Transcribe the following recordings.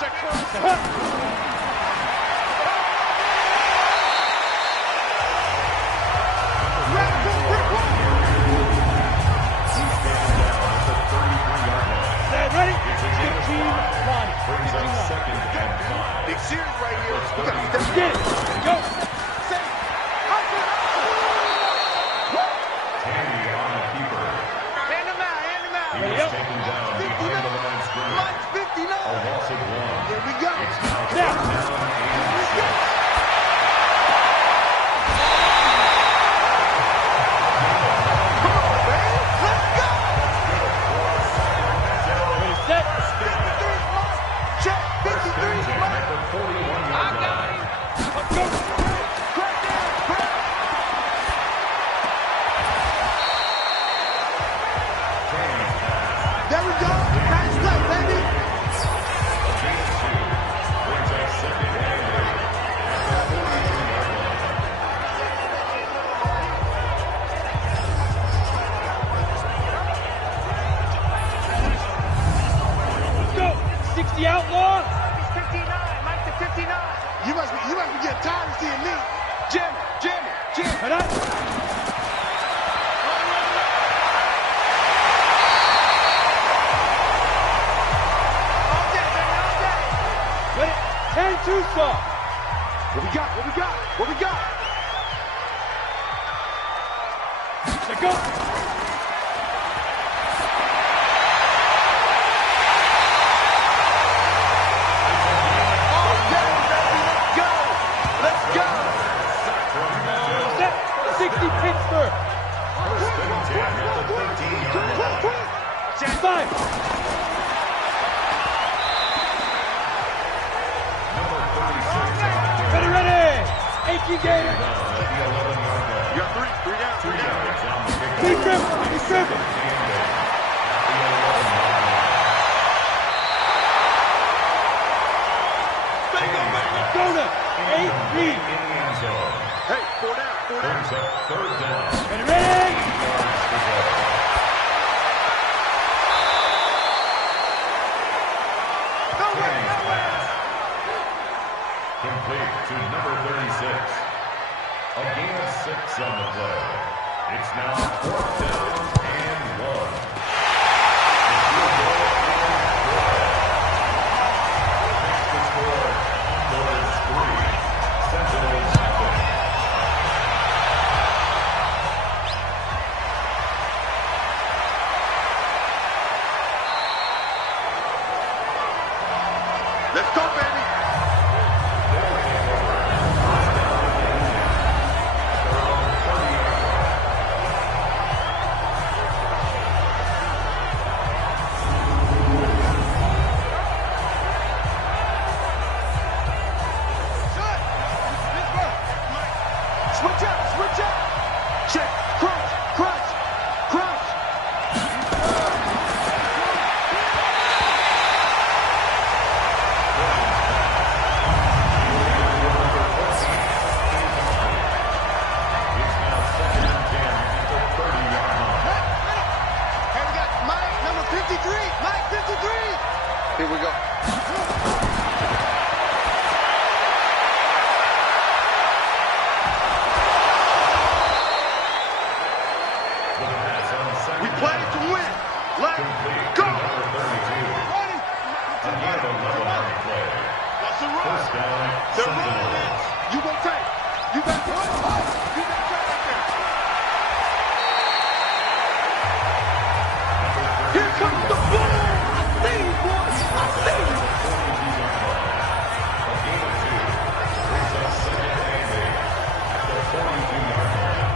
Check curl. Ready? 15, Lonnie. Brings up second and 5. Big series right here. You gotta Let's step get it. Go. Tanny on the keeper. Hand him out, hand him out. He was taken down behind the line of scrimmage. Mike's 59. A loss of 1. Here we go. It's now Now. third down and 6. Set. 53, check, 53, At the 41-yard line. Go. crack down, crack. There we go. Nice play, baby. Brings up second and 8. At the 42-yard line. Go. 60 outlaw. He's 59, Mike to 59. You must be getting tired of seeing me. Jim, Jim, Jim. Cut up. All day, baby, all day. Ready? 10-2 saw. What we got? What we got? What we got? Let go. All day, baby. Let's go. Let's go. Set. 60 Pittsburgh. First and 10 at the 13-yard line. Check 5. Number 36 on the carry. Ready, ready. Achy Gator. Down at the 11-yard line. You got three down, 2 yards on the pickup. Big trip. Big trip. And 8 at the 11-yard line. Jonah. 8 In the end zone. Hey, 4 down, 4 down. Brings up third down. Ready, ready. Yards to go. Tanning's pass. Complete to number 36. A gain of 6 on the play. It's now 4th down and 1. The field goal is good. Next to score, Condors 3. Sentinels 0. Let's go, baby. Switch up, switch up. Check, crunch, crunch, crunch. It's now 2nd and 10 at the 30-yard line. Hey, we got Mike, number 53. Mike, 53. Here we go. The pass on second We down. play to win. Let's Complete go. to number 32. Again, a level on the play. That's a run. First down, The run Sentinels. is. You gonna take. You got to run. You got to take right there. Here comes the ball. I see you, boys. I see you. A gain of 2. Brings us 2nd and 8 at the 42-yard line.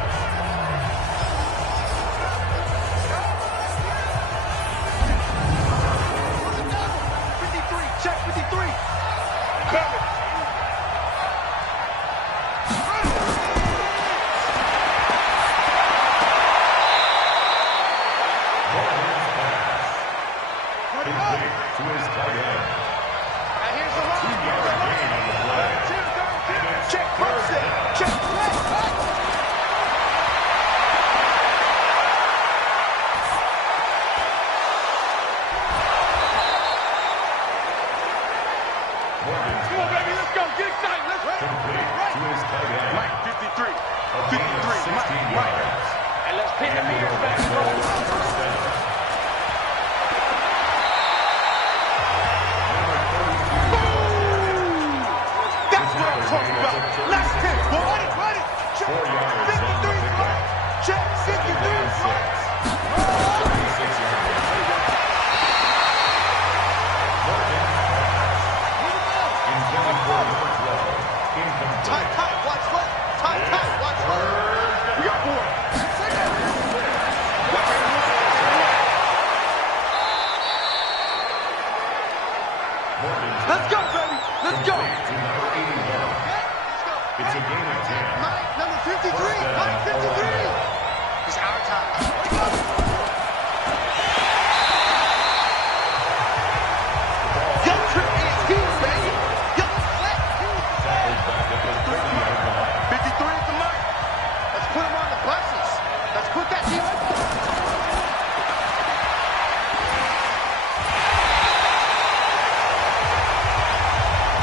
Check 53. Coming. Come on, baby, let's go. Get excited. Let's go. Complete to his tight end. Mike, 53. A gain of 16 yards. And let's pin the And mirrors it'll back. roll first down. Number 32. That's what I'm talking about. Last 10. Run it, run it. Check. 4 yards on the 53 pickup. Check. 53 36 yards. Intended for number 12. Incomplete. Tight, watch left. Tight, watch left. We got 4. Let's go, baby. Let's go. Complete to number 81. It's a gain of 10. Mike, number 53. Mike, 53. It's our time. Yo, trip is here, baby. Yo, flat. Tackled back at the 30-yard line. 53 is the mark. Let's put him on the buses. Let's put that team.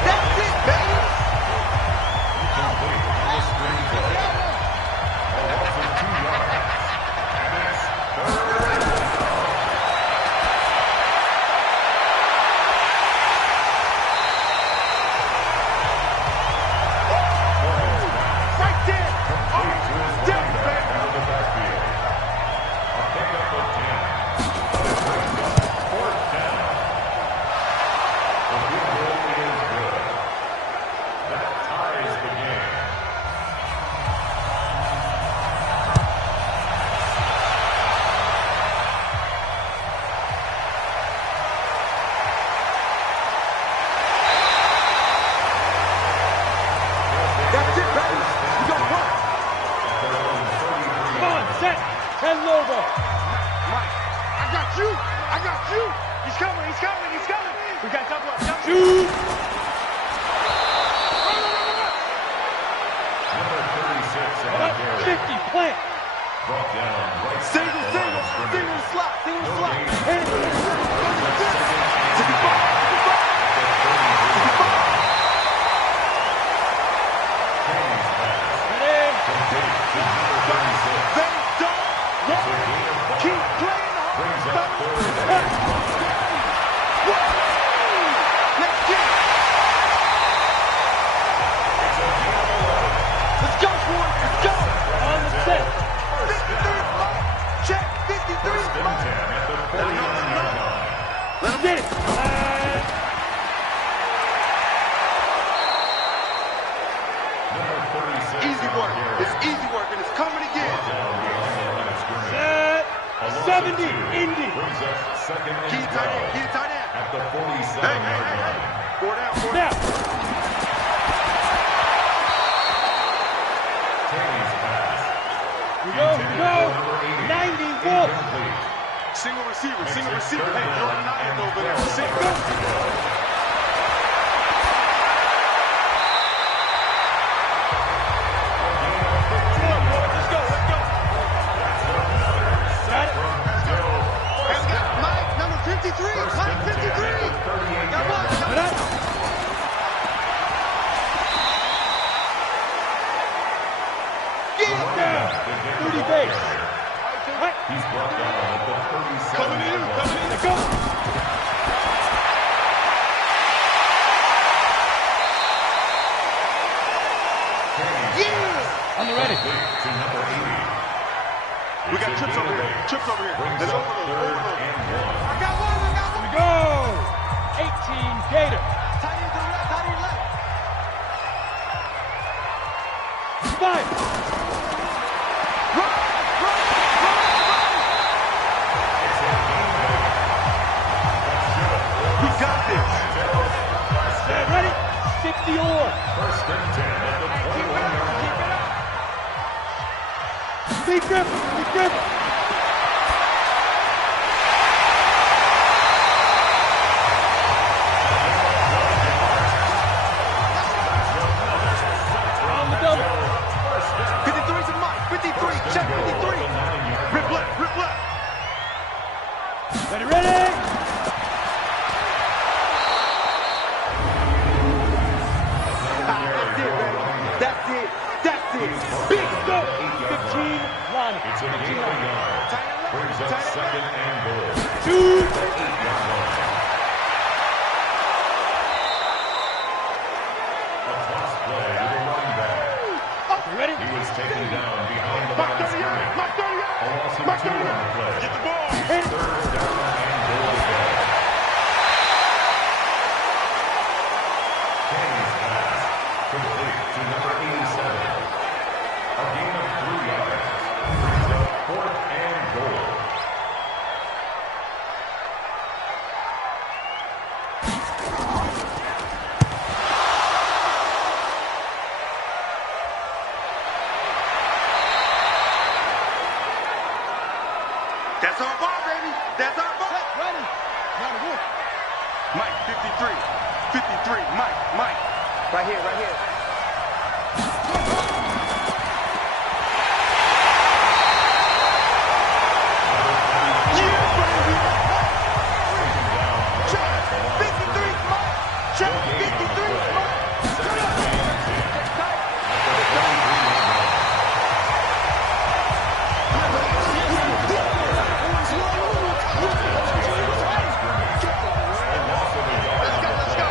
That's it, baby. Complete to a screen play. A loss of 2 yards. And it's third down. Right there. Complete to his Down, running back baby. out of the backfield. A pickup of 10. But it brings up fourth down. The field goal is good. That ties the game. That's it, baby. We gonna run. Their own 33 Come on, set. 10 Lobo. Mike, I got you. I got you. He's coming. He's coming. He's coming. We got double up. Double up. Shoot. Number 36 on the carry. 50, plant. Brought down right Single, at the line of single scrimmage. slot, single No slot. gain. Hit it. Kenny's pass. Hit Complete to number 36. They don't It's a gain of 5. keep playing hard. Brings up third and 1. Let's get it. It's a gain of 11. Let's go, boys. Let's go. On the set. 53 Mike. Check. 53 First and Mike. 10 at the 41-yard line. Let him Get it. Number 36 Easy on the work. carry. It's easy work, and it's coming again. Down behind the line of scrimmage. Set. A loss of 70, 2 Indy. brings up second and Keep tight end. 12 Keep tight end. at the Hey, 47-yard line. 4 down, 4 down. Now. Kenny's pass. We go. Intended Go. for number 80. 90, Wolf. Incomplete. Single receiver, single Makes it receiver. third Hey, down Jordan Iron and over there. 12 Single. yards to go. Let's go, let's go. Got it. Hey, we got Mike, number 53. Mike, 53. Got one. Set up. Get it. Down. 30 base. Right. He's brought down at the 37-yard Coming in, line. coming in. Let's go. Yeah. On the ready. Complete to number 80. We got It's a chips gain over of here. 8. Chips over here. Brings Let's up overload, third overload. and 1. I got one. We go. 18 Gator. Tight end to the left, tight end left. Five. Run, run, run, run. We got this. Set. Ready. 60 or. First and 10 at the 21-yard line. Lee Griffin. Lee Griffin. On the double. 53's a Mike. 53. Check 53. Rip left, rip left. Ready, ready. 2. Ready? He was taken down behind the line of scrimmage. A loss of 2 on the play. Get the ball. It's 3rd down and goal again. Kenny's pass complete to number 87. A gain of 3 yards. Brings up 4th and goal. That's our ball, baby. That's our ball. Ready? Mike, 53. 53. Mike. Right here, right here. Yeah, baby. Check. 53, Mike. Check. 53, Mike. Let's go.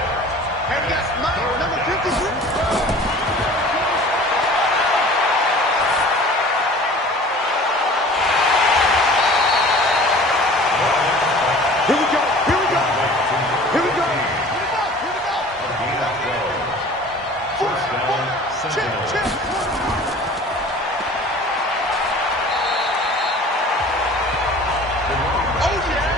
Hey, we got Mike, number 53. Here we go. Here we go. Here we go. Here we go. A gain of 12. First down, Sentinel. Check. Oh, yeah.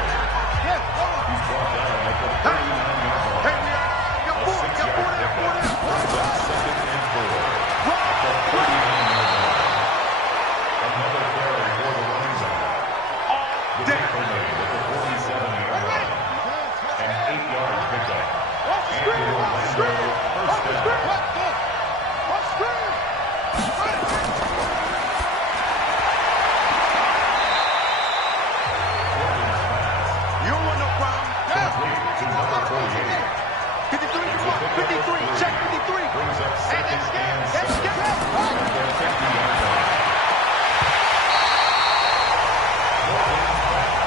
He's brought down at the 39-yard line. Hey, we got A 4 6-yard down. pickup. Brings up 2nd and 4. At the 39-yard line. Another carry for the running back. The tackle made at the 47-yard line. An 8-yard pickup. And Orlando first down. Corbin's pass You don't want no problem. complete to number 48. 53, come on. 53. Check 53. Brings up Hey, 2nd let's and get 7. it. At the 50-yard line. Corbin's pass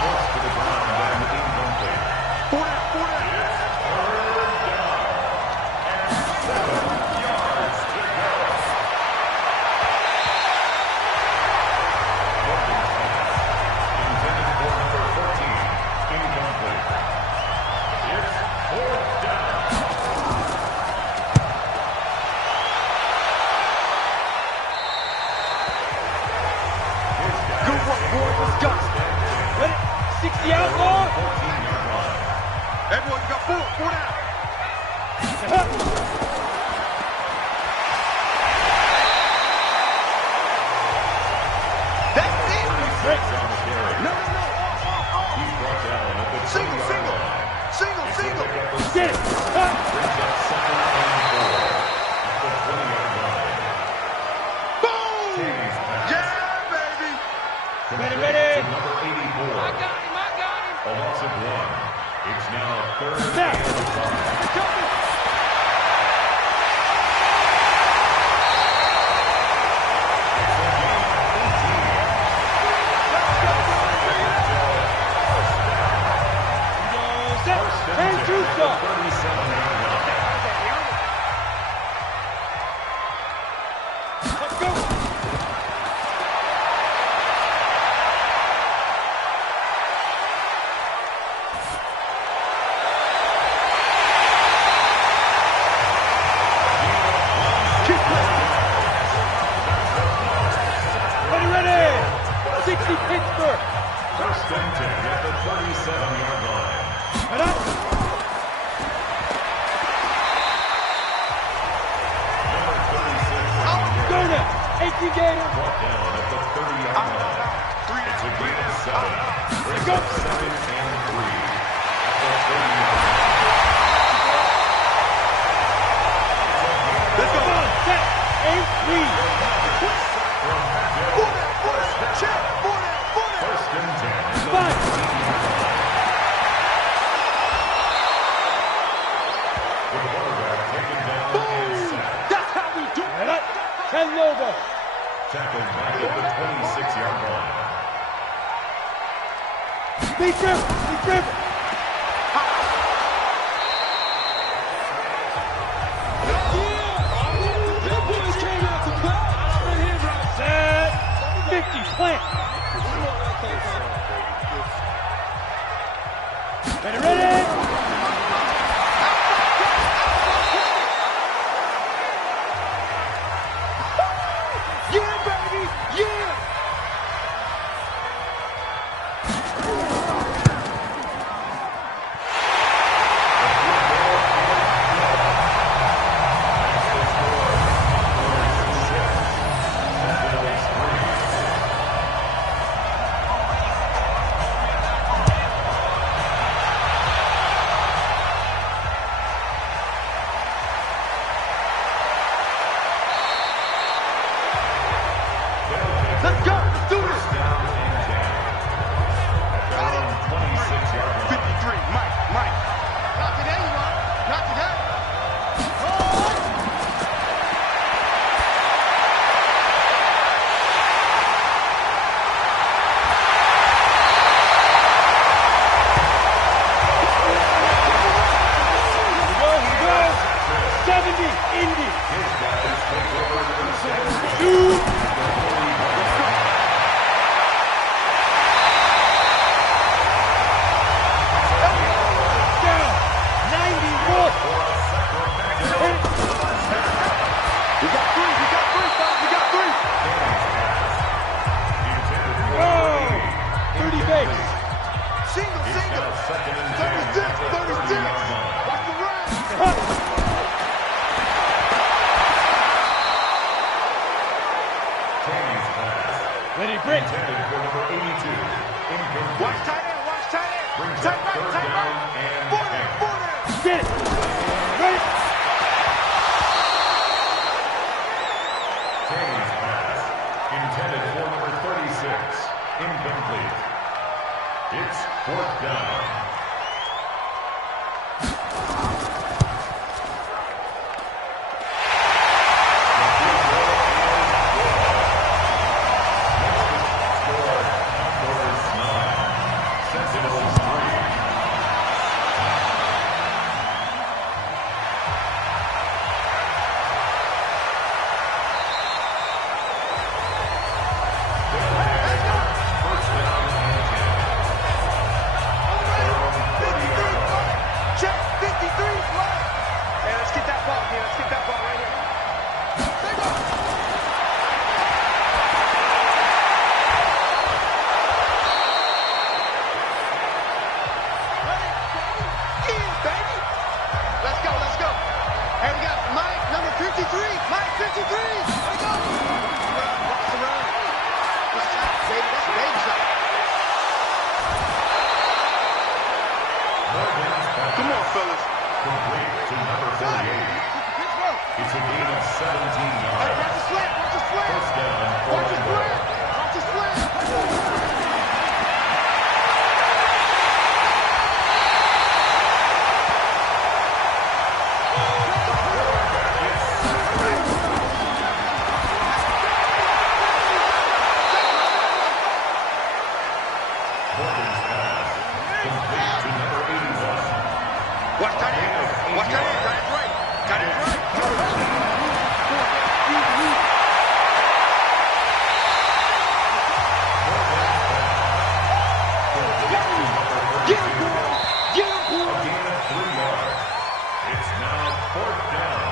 forced to the ground and incomplete. 4 down. It's 3rd down and 7 yards to go. Corbin's pass intended for number 14. Incomplete. It's 4th down. Good work, boy. Let's go. Ready? 60 out, ball. 14-yard line. Hey, boy, you got 4 down. That's it. 36 on the carry. No. He's brought down at the Single. 20-yard line. Single. Get it. Brings up 2nd and 4 at the 20-yard line. Boom. Kenny's pass. Yeah, baby. Complete Ready. to number 84. I got him. A loss of 1. It's now 3rd Snap. and 5. And do so. 37-yard line. Let's go. Ready. 60 Pittsburgh. 1st and 10 at the 37-yard line. Head up. Number 36 on the Go carry. now. 18 Gator. Brought down at the 30-yard line. It's a gain of 7. Brings Go. up 2nd and 3 at the 30-yard line. Let's go. Come on. Set. 8 lead. From Joe. Check. 4 down. 1st and 10 at the 5. 19-yard line. The quarterback taken down and sacked. That's how we do it. Head up. 10 Lobo. Tackled back at the 26-yard line. Be careful. Be careful. Set. 50. Plant. Ready, ready. Yeah, baby! Yeah! Let's go! Let's do this! Down and 10. At their own 26-yard line. 53, Mike. Not today, you want. Not today. Here we go. 70. Indy. His guys take over the 7. Two. Down. 91. We got three, fellas. We got three. Whoa. 30 base. Single. It's now 2nd and 10. 36. At the 30-yard line. Watch the run. Tammy's pass. Ready, break. Intended for number 82. Incomplete. Watch tight end. Brings Tight up right, 3rd tight down right. and 4 10. down. Get it. Ready. Tammy's pass. Intended for number 36. Incomplete. It's 4th down. Check 53. Flag. Hey, let's get that ball here. Let's get that ball right here. Take off. Yeah, baby. Let's go. Hey, we got Mike, number 53. Mike, 53. There we go. Watch the run. Good shot, baby. That's a baby shot. Come on, fellas. Complete to number 48. It's a gain of 17 Hey, yards. watch the slant. Watch the slant. First down, Watch the 4th and slant. goal. Watch the slant. Morgan's pass. Complete to number 81. Watch tight end. Watch tight end. Tight end right. Tight end right. Get him, boy. Get him, A boy. gain of 3 yards. It's now 4th down.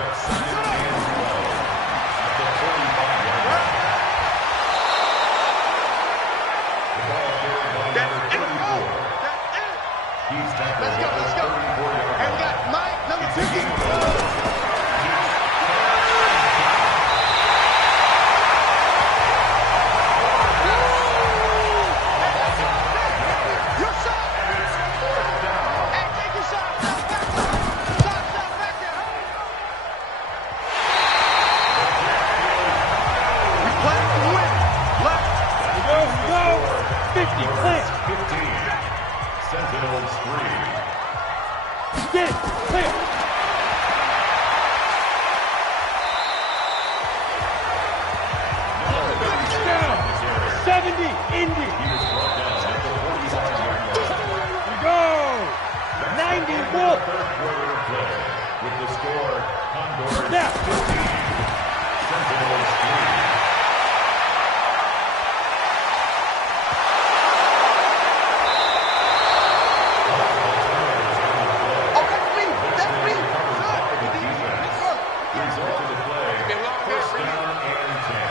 up second and 12 at the 45-yard line. The ball carried by number 34. He's tackled Let's go, at the let's go. 34-yard And we line. got Mike, number It's a gain of 50. 11. Your shot. Hey, take your shot. Stop back there. Stop back there. We play to win. Left. Go, go. 50, clear. 15. Sentinels 3. Get it, clear. Down. 70, Indy. He was brought down at the 45-yard line. We go. 90, Wolf. Third quarter of play with the score Condors Snap. 15, Sentinels 3. Oh, that's me. That's me. Result of the play, first down and 10.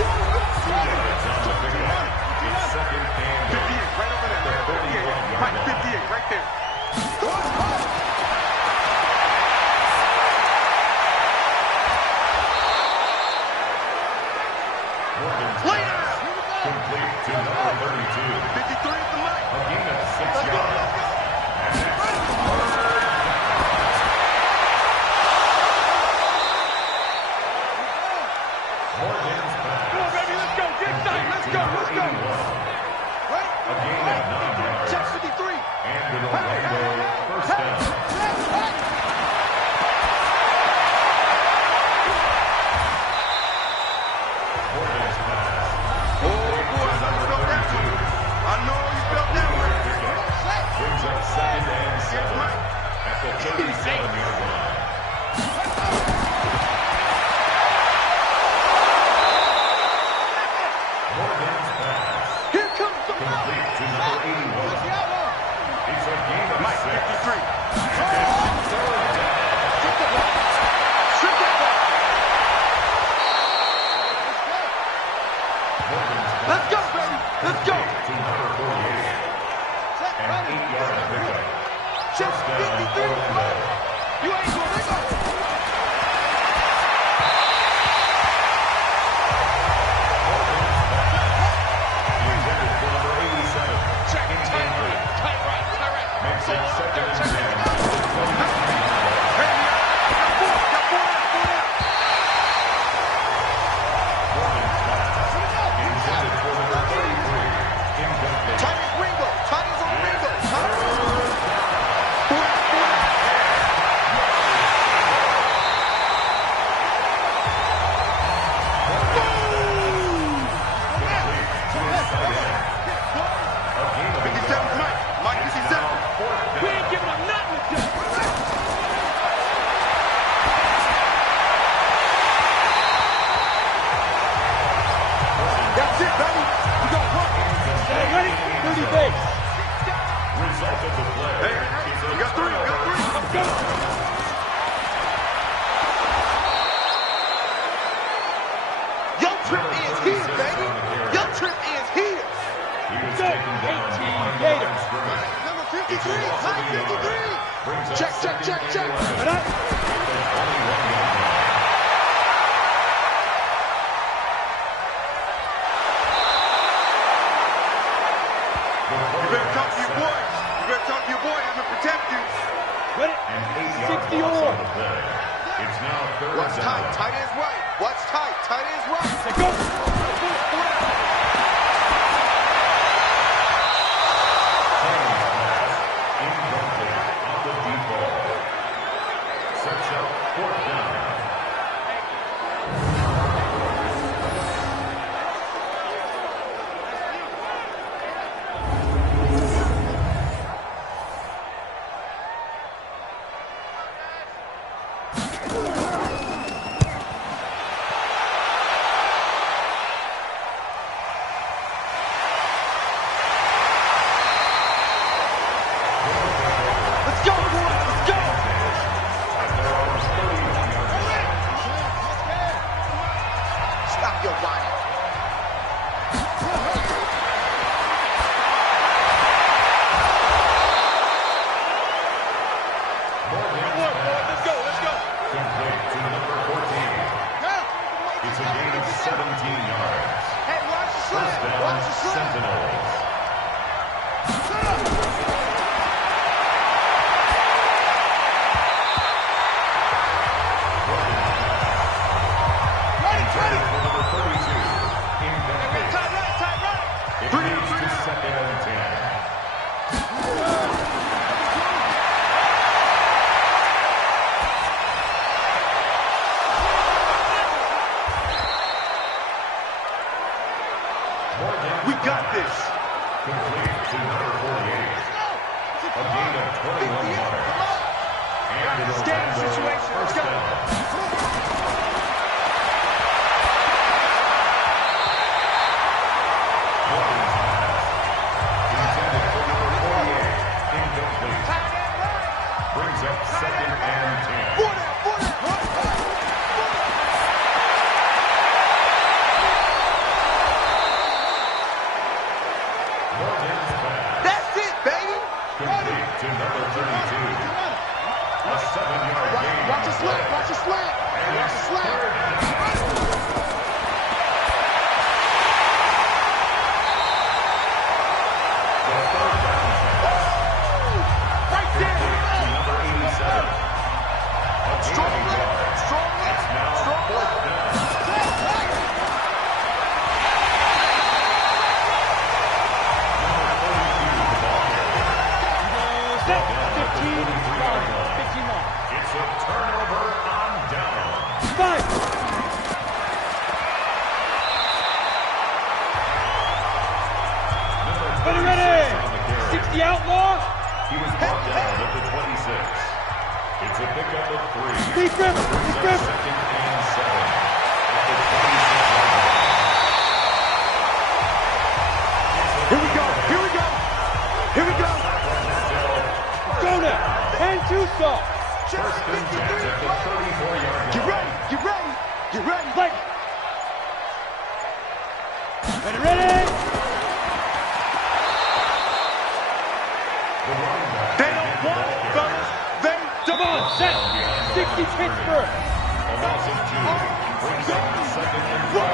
It's on the pickup. It's second and 58, right over there. the 31-yard Mike, line. 58, right there. Morgan's Later. pass complete to number 32. 53 is the Mike. A gain of 6 Let's go, yards. let's go. And it's Morgan's pass. Come on, baby, let's go. Get tight. Let's go, let's go. Right. A gain of 9 yards. Check 53. And an Orlando first down. Morgan's pass. Oh, boy, I know you felt that one. I know you felt that one. Brings up second and 7 at the 37-yard line. Morgan's pass. Here comes the Complete to number 81. It's a gain of Mike, 6. 53. And it's third down. Strip that ball. Strip that ball. Morgan's pass. Let's go, baby. Let's go. To number 48. An 8-yard pickup. Check First down, 53. Orlando. You ain't going to go. Intended for number 87. Check it. Tight Ingram right. Tight right. Tight right. makes it second and 10. Hey, got four. Got four out. Four out. Morgan's pass. Intended for number 33. Incomplete. Tight is Ringo. Tight is on Ringo. Four out. Four out. Complete to his tight end. A gain of 57 's Mike. Mike, 57. fourth We down. ain't giving up nothing today. That's it, baby. We gon' run. Hey, ready? 30 base. Result of the play. Hey, is a you got three. You got three. Let's go. Your trip is here, baby. Your trip is here. He was Go. taken down 18 behind the Gators. line of scrimmage. Number It's 53. a loss of Mike, a yard. 53. Brings up Check, check, second check, and check. 11 Shut up. at the 21-yard line. You better talk to your boy. You better talk to your boy. He's gonna protect you. Ready? An 8-yard 60 loss or. on the play. It's now third Watch down. tight. Tight is right. Watch tight. Tight is right. Let's go. James pass. Incomplete. Off the deep ball. Sets up fourth down. You'll want it. Let's go, let's go. Complete to number 14. It's a gain of 17 yards. Hey, watch the First slant. down, Watch the slant. Sentinels. Intended for number 32. Incomplete. Tight right. It leads to second and 10. We got this. Complete to number 48. A gain of 21 yards. And an Game Orlando situation. Let's first go. down. Morgan's pass. Intended for number 48. Incomplete. Brings up second and 10. Morgan's pass. That's it, baby. Complete to number 32. A 7-yard gain. Watch the slant. Watch the slant. And Watch the it's slant. third down. The third down pass. Right Complete there. to number 87. A gain of yards. It's now fourth down. Number 42, the ball carrier. Set. Down at the 15 43-yard yards. line. 15 yards. It's a turnover on down. 5. Number Ready, 36 ready. on the carry. 60 outlaw. He was brought down at the 26. It's a pickup of 3. Deep grip. Brings Deep up grip. second and 7 at the 26-yard line. Here we go. Here we go. Here we go. Go now. And two soft. First and 10 at the 34-yard line. Get ready. Get ready. Get ready. Fight. Ready, ready. The running back. They don't want it, fellas. They come on. Set. 60 Pittsburgh. A loss of 2. Brings up second and 12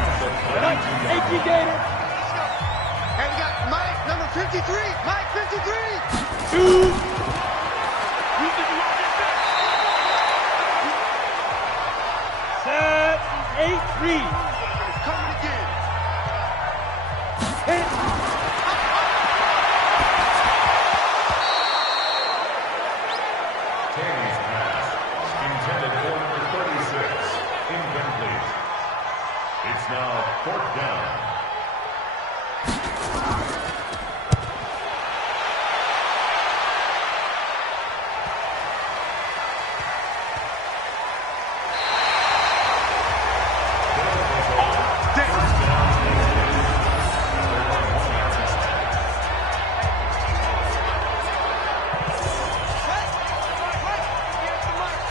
at the 22-yard 18 line. Gator. And we got Mike, number 53. Mike, 53. Two. Set. 8-3. Coming again. Hit. Tammy's pass. Intended for number 36. Incomplete. It's now fourth down.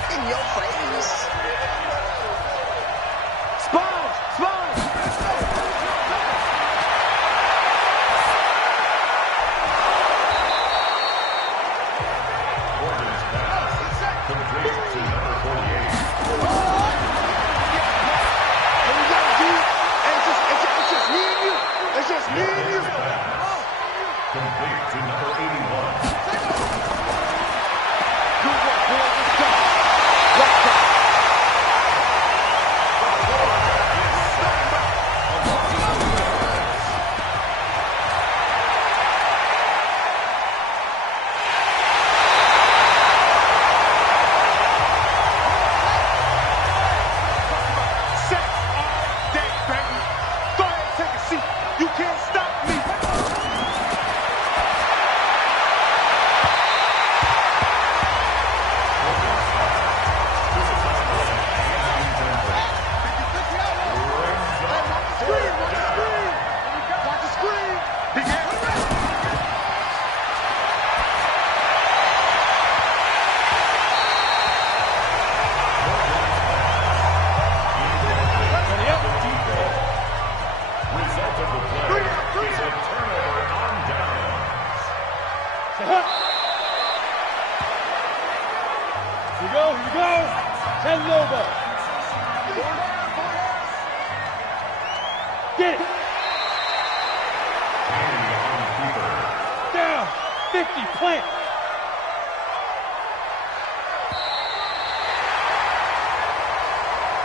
In your face. Spine. Spine. Get it. Danny on keeper. Down. 50. Plant.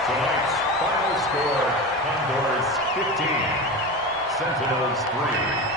Tonight's final score, Condors 15, Sentinels 3.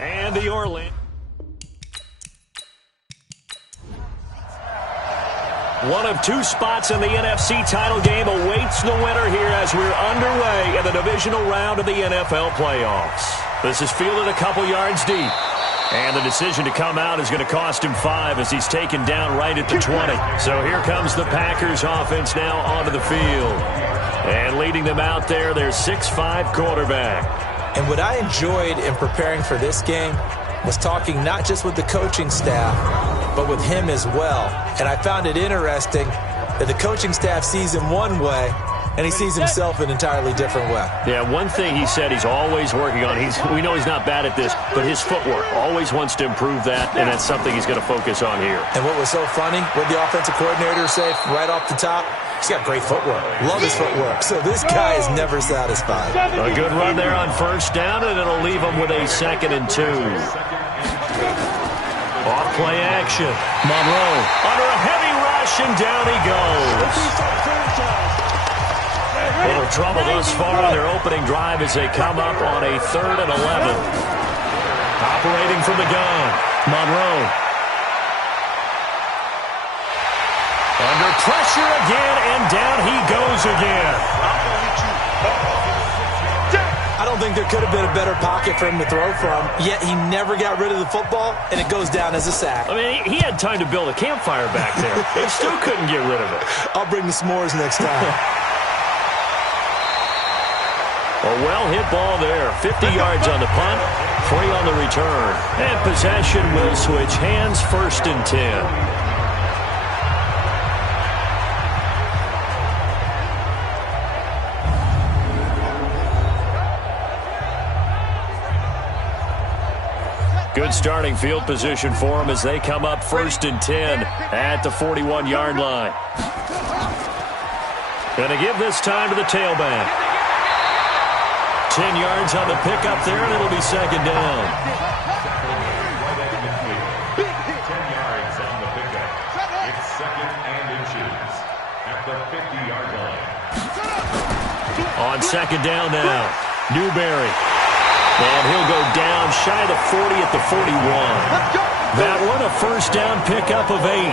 And the Orlando. One of two spots in the NFC title game awaits the winner here as we're underway in the divisional round of the NFL playoffs. This is fielded a couple yards deep. And the decision to come out is going to cost him 5 as he's taken down right at the 20. So here comes the Packers offense now onto the field. And leading them out there, their 6'5" quarterback. And what I enjoyed in preparing for this game was talking not just with the coaching staff, but with him as well. And I found it interesting that the coaching staff sees him one way, and he sees himself an entirely different way. Yeah, one thing he said he's always working on, we know he's not bad at this, but his footwork, always wants to improve that, and that's something he's going to focus on here. And what was so funny, what the offensive coordinator say right off the top? He's got great footwork. Love his footwork. So this guy is never satisfied. A good run there on first down, and it'll leave him with a 2nd and 2. Off play action. Monroe under a heavy rush, and down he goes. A little trouble thus far on their opening drive as they come up on a 3rd and 11. Operating from the gun. Monroe. Under pressure again, and down he goes again. I don't think there could have been a better pocket for him to throw from, yet he never got rid of the football, and it goes down as a sack. I mean, he had time to build a campfire back there. He still couldn't get rid of it. I'll bring the s'mores next time. A well-hit ball there. 50 yards on the punt, 3 on the return. And possession will switch hands, 1st and 10. Good starting field position for them as they come up 1st and 10 at the 41-yard line. Going to give this time to the tailback. 10 yards on the pickup there, and it'll be 2nd down. 10 yards on the pickup. It's 2nd and inches at the 50-yard line. On 2nd down now, Newberry. And he'll go down shy of the 40 at the 41. That one, a 1st down pickup of 8.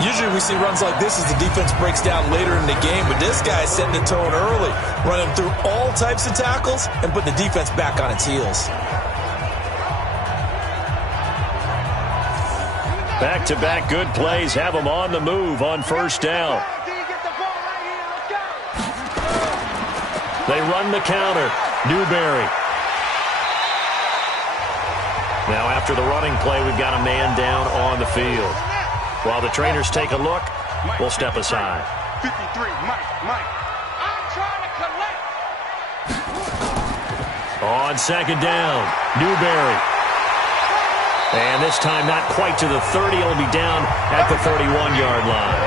Usually we see runs like this as the defense breaks down later in the game, but this guy's setting the tone early, running through all types of tackles and putting the defense back on its heels. Back-to-back good plays have them on the move on 1st down. They run the counter. Newberry. Now after the running play, we've got a man down on the field. While the trainers take a look, we'll step aside. 53, Mike. I'm trying to collect. On 2nd down, Newberry. And this time not quite to the 30. It'll be down at the 31-yard line.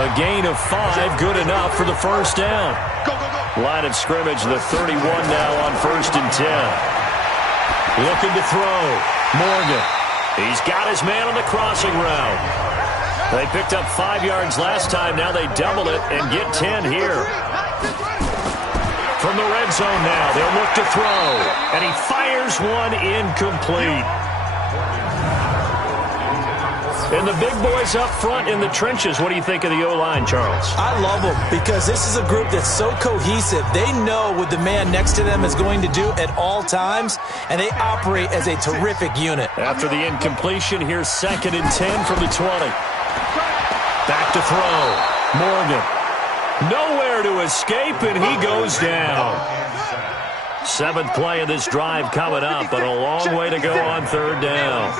A gain of 5, good enough for the 1st down. Line of scrimmage, the 31 now on 1st and 10. Looking to throw. Morgan. He's got his man on the crossing route. They picked up 5 yards last time. Now they double it and get 10 here. From the red zone now, they'll look to throw. And he fires one incomplete. And the big boys up front in the trenches. What do you think of the O-line, Charles? I love them because this is a group that's so cohesive. They know what the man next to them is going to do at all times, and they operate as a terrific unit. After the incompletion, here's 2nd and 10 from the 20. Back to throw. Morgan. Nowhere to escape, and he goes down. 7th play of this drive coming up, but a long way to go on 3rd down.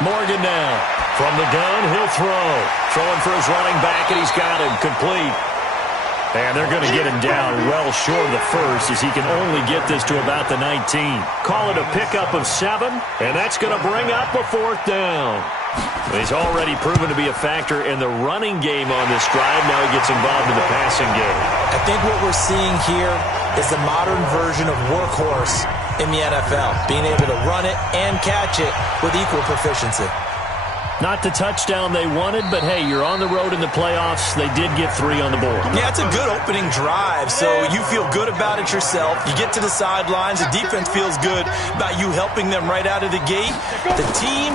Morgan now. From the gun, he'll throw. Throwing for his running back, and he's got him complete. And they're going to get him down well short of the 1st as he can only get this to about the 19. Call it a pickup of 7, and that's going to bring up a 4th down. He's already proven to be a factor in the running game on this drive. Now he gets involved in the passing game. I think what we're seeing here is the modern version of workhorse in the NFL, being able to run it and catch it with equal proficiency. Not the touchdown they wanted, but hey, you're on the road in the playoffs. They did get 3 on the board. Yeah, it's a good opening drive, so you feel good about it yourself. You get to the sidelines. The defense feels good about you helping them right out of the gate. The team,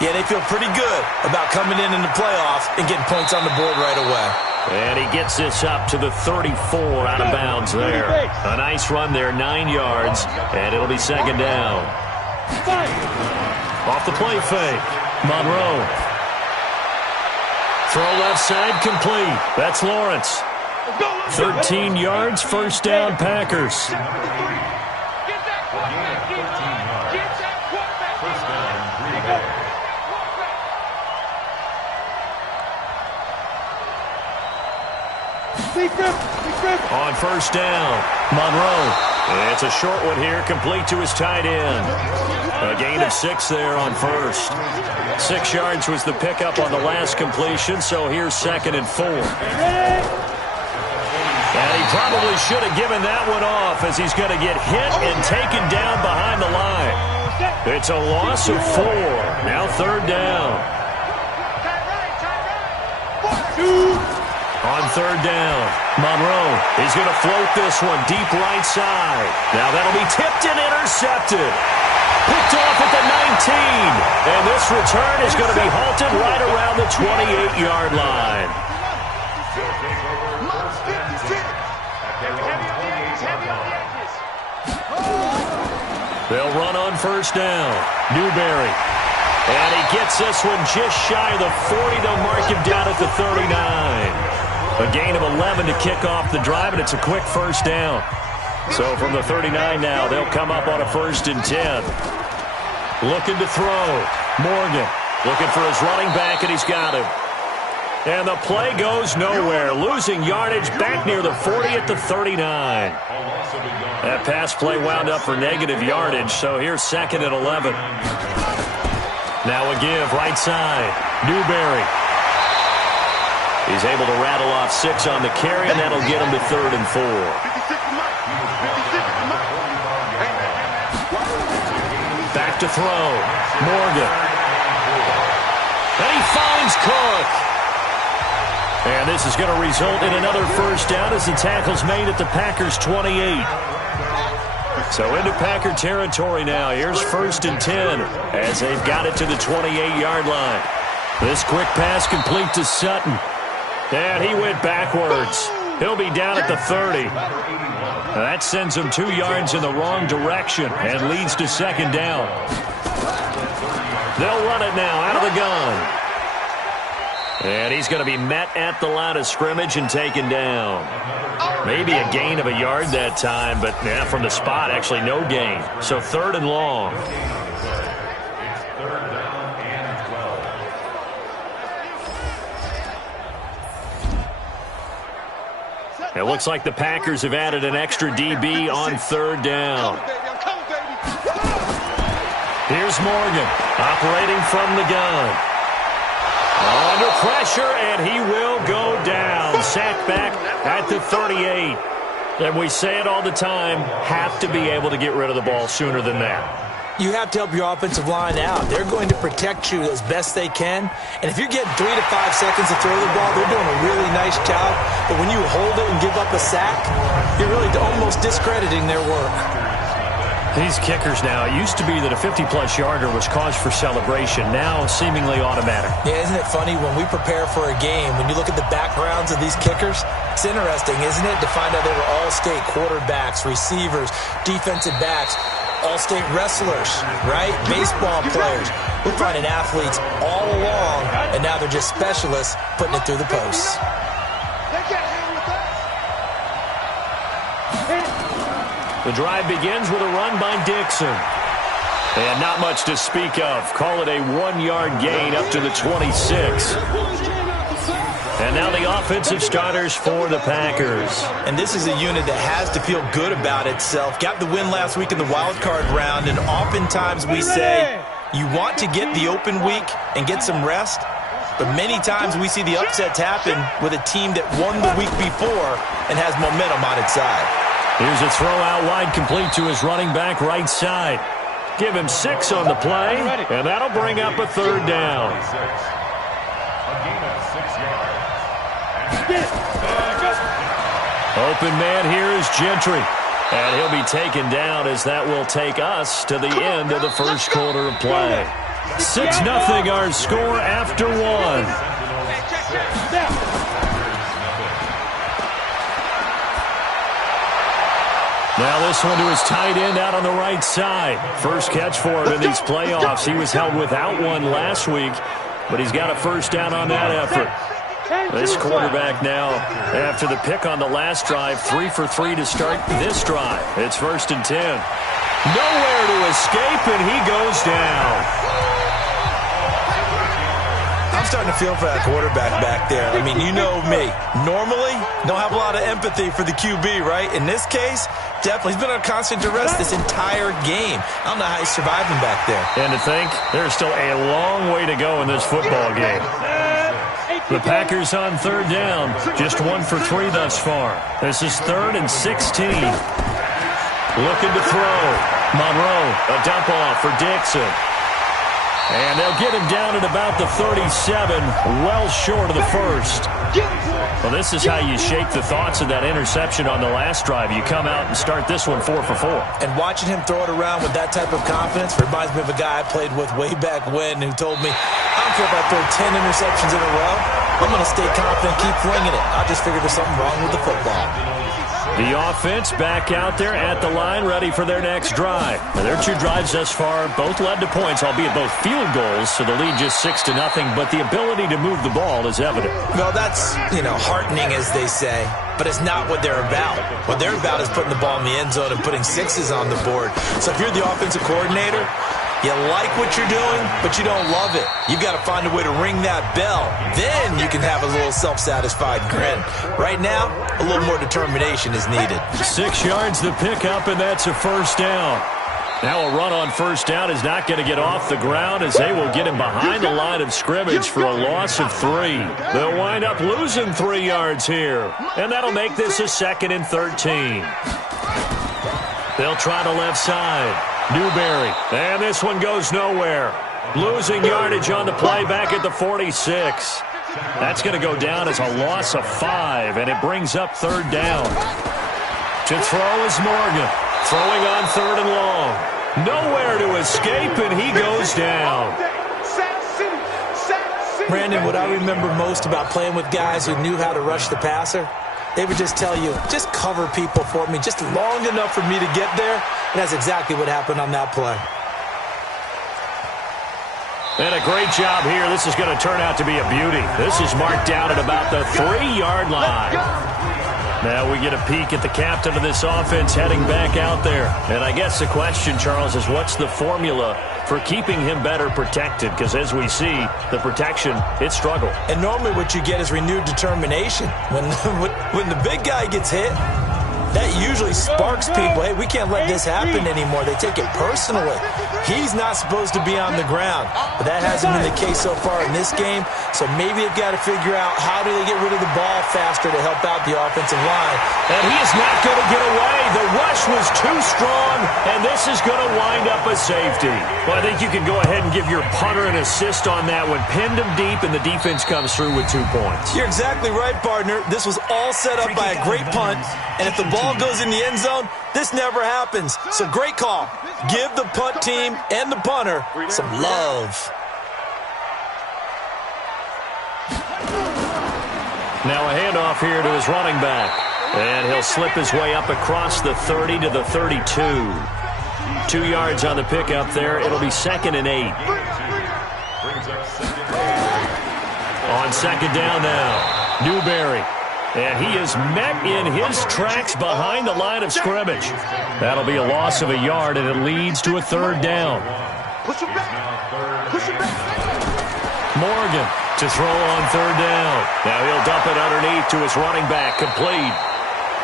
yeah, they feel pretty good about coming in the playoffs and getting points on the board right away. And he gets this up to the 34 out of bounds there. A nice run there, 9 yards, and it'll be second down. Off the play fake. Monroe. Throw left side complete. That's Lawrence. 13 yards, first down, Packers. On first down, Monroe. It's a short one here, complete to his tight end. A gain of 6 there on first. 6 yards was the pickup on the last completion, so here's second and 4. And he probably should have given that one off as he's going to get hit and taken down behind the line. It's a loss of 4. Now third down. On third down, Monroe. He's going to float this one deep right side. Now that'll be tipped and intercepted. Picked off at the 19. And this return is going to be halted right around the 28-yard line. They'll run on first down. Newberry. And he gets this one just shy of the 40. They'll mark him down at the 39. A gain of 11 to kick off the drive, and it's a quick first down. So from the 39 now, they'll come up on a 1st and 10. Looking to throw. Morgan looking for his running back, and he's got him. And the play goes nowhere. Losing yardage back near the 40 at the 39. That pass play wound up for negative yardage, so here's second and 11. Now a give right side. Newberry. He's able to rattle off 6 on the carry, and that'll get him to 3rd and 4. Back to throw. Morgan. And he finds Cook. And this is going to result in another first down as the tackle's made at the Packers' 28. So into Packer territory now. Here's 1st and 10 as they've got it to the 28-yard line. This quick pass complete to Sutton. And he went backwards. He'll be down at the 30. That sends him 2 yards in the wrong direction and leads to second down. They'll run it now out of the gun. And he's going to be met at the line of scrimmage and taken down. Maybe a gain of a yard that time, but yeah, from the spot, actually no gain. So 3rd and long. It looks like the Packers have added an extra DB on 3rd down. Here's Morgan operating from the gun. Under pressure, and he will go down. Sacked back at the 38. And we say it all the time, have to be able to get rid of the ball sooner than that. You have to help your offensive line out. They're going to protect you as best they can. And if you're getting 3 to 5 seconds to throw the ball, they're doing a really nice job. But when you hold it and give up a sack, you're really almost discrediting their work. These kickers now, it used to be that a 50-plus yarder was cause for celebration. Now seemingly automatic. Yeah, isn't it funny when we prepare for a game, when you look at the backgrounds of these kickers, it's interesting, isn't it, to find out they were all-state quarterbacks, receivers, defensive backs, all-state wrestlers, right? Baseball players. We're finding athletes all along, and now they're just specialists putting it through the posts. The drive begins with a run by Dixon. And not much to speak of. Call it a 1-yard gain up to the 26. And now the offensive starters for the Packers. And this is a unit that has to feel good about itself. Got the win last week in the wild card round, and oftentimes we say you want to get the open week and get some rest, but many times we see the upsets happen with a team that won the week before and has momentum on its side. Here's a throw out wide complete to his running back right side. Give him 6 on the play, and that'll bring up a third down. A gain of 6 yards. Open man here is Gentry. And he'll be taken down as that will take us to the end of the first quarter of play. 6-0 our score after 1. Now this one to his tight end out on the right side. First catch for him in these playoffs. He was held without one last week, but he's got a first down on that effort. This quarterback now, after the pick on the last drive, 3 for 3 to start this drive. It's 1st and 10. Nowhere to escape, and he goes down. I'm starting to feel for that quarterback back there. I mean, you know me. Normally, don't have a lot of empathy for the QB, right? In this case, definitely. He's been under constant duress this entire game. I don't know how he's surviving back there. And to think, there's still a long way to go in this football game. The Packers on third down. Just 1 for 3 thus far. This is 3rd and 16. Looking to throw. Monroe, a dump off for Dixon. And they'll get him down at about the 37, well short of the first. Well, this is how you shake the thoughts of that interception on the last drive. You come out and start this one 4 for 4. And watching him throw it around with that type of confidence reminds me of a guy I played with way back when who told me, I don't care if I throw 10 interceptions in a row. I'm going to stay confident, keep flinging it. I just figured there's something wrong with the football. The offense back out there at the line, ready for their next drive. Now, their 2 drives thus far both led to points, albeit both field goals, so the lead just 6-0, but the ability to move the ball is evident. Well, that's, heartening, as they say, but it's not what they're about. What they're about is putting the ball in the end zone and putting 6s on the board. So if you're the offensive coordinator, you like what you're doing, but you don't love it. You've got to find a way to ring that bell. Then you can have a little self-satisfied grin. Right now, a little more determination is needed. 6 yards the pickup, and that's a first down. Now a run on first down is not going to get off the ground as they will get him behind the line of scrimmage for a loss of 3. They'll wind up losing 3 yards here, and that'll make this a 2nd and 13. They'll try the left side. Newberry, and this one goes nowhere. Losing yardage on the play back at the 46. That's going to go down as a loss of 5, and it brings up 3rd down. To throw is Morgan, throwing on 3rd and long. Nowhere to escape, and he goes down. Brandon, what I remember most about playing with guys who knew how to rush the passer, they would just tell you, just cover people for me, just long enough for me to get there. And that's exactly what happened on that play. And a great job here. This is going to turn out to be a beauty. This is marked down at about the 3-yard line. Now we get a peek at the captain of this offense heading back out there. And I guess the question, Charles, is what's the formula for keeping him better protected? Because as we see, the protection, it struggled. And normally what you get is renewed determination. When the big guy gets hit, that usually sparks people. Hey, we can't let this happen anymore. They take it personally. He's not supposed to be on the ground, but that hasn't been the case so far in this game. So maybe they've got to figure out how do they get rid of the ball faster to help out the offensive line. And he is not going to get away. The rush was too strong, and this is going to wind up a safety. Well, I think you can go ahead and give your punter an assist on that one. Pinned him deep, and the defense comes through with 2 points. You're exactly right, partner. This was all set up by a great punt, and if the ball goes in the end zone, this never happens. So great call. Give the punt team and the punter some love. Now a handoff here to his running back. And he'll slip his way up across the 30 to the 32. 2 yards on the pickup there. It'll be 2nd and 8. On 2nd down now, Newberry. And he is met in his tracks behind the line of scrimmage. That'll be a loss of a yard, and it leads to a 3rd down. Push him back. Push him back. Morgan to throw on 3rd down. Now he'll dump it underneath to his running back, complete.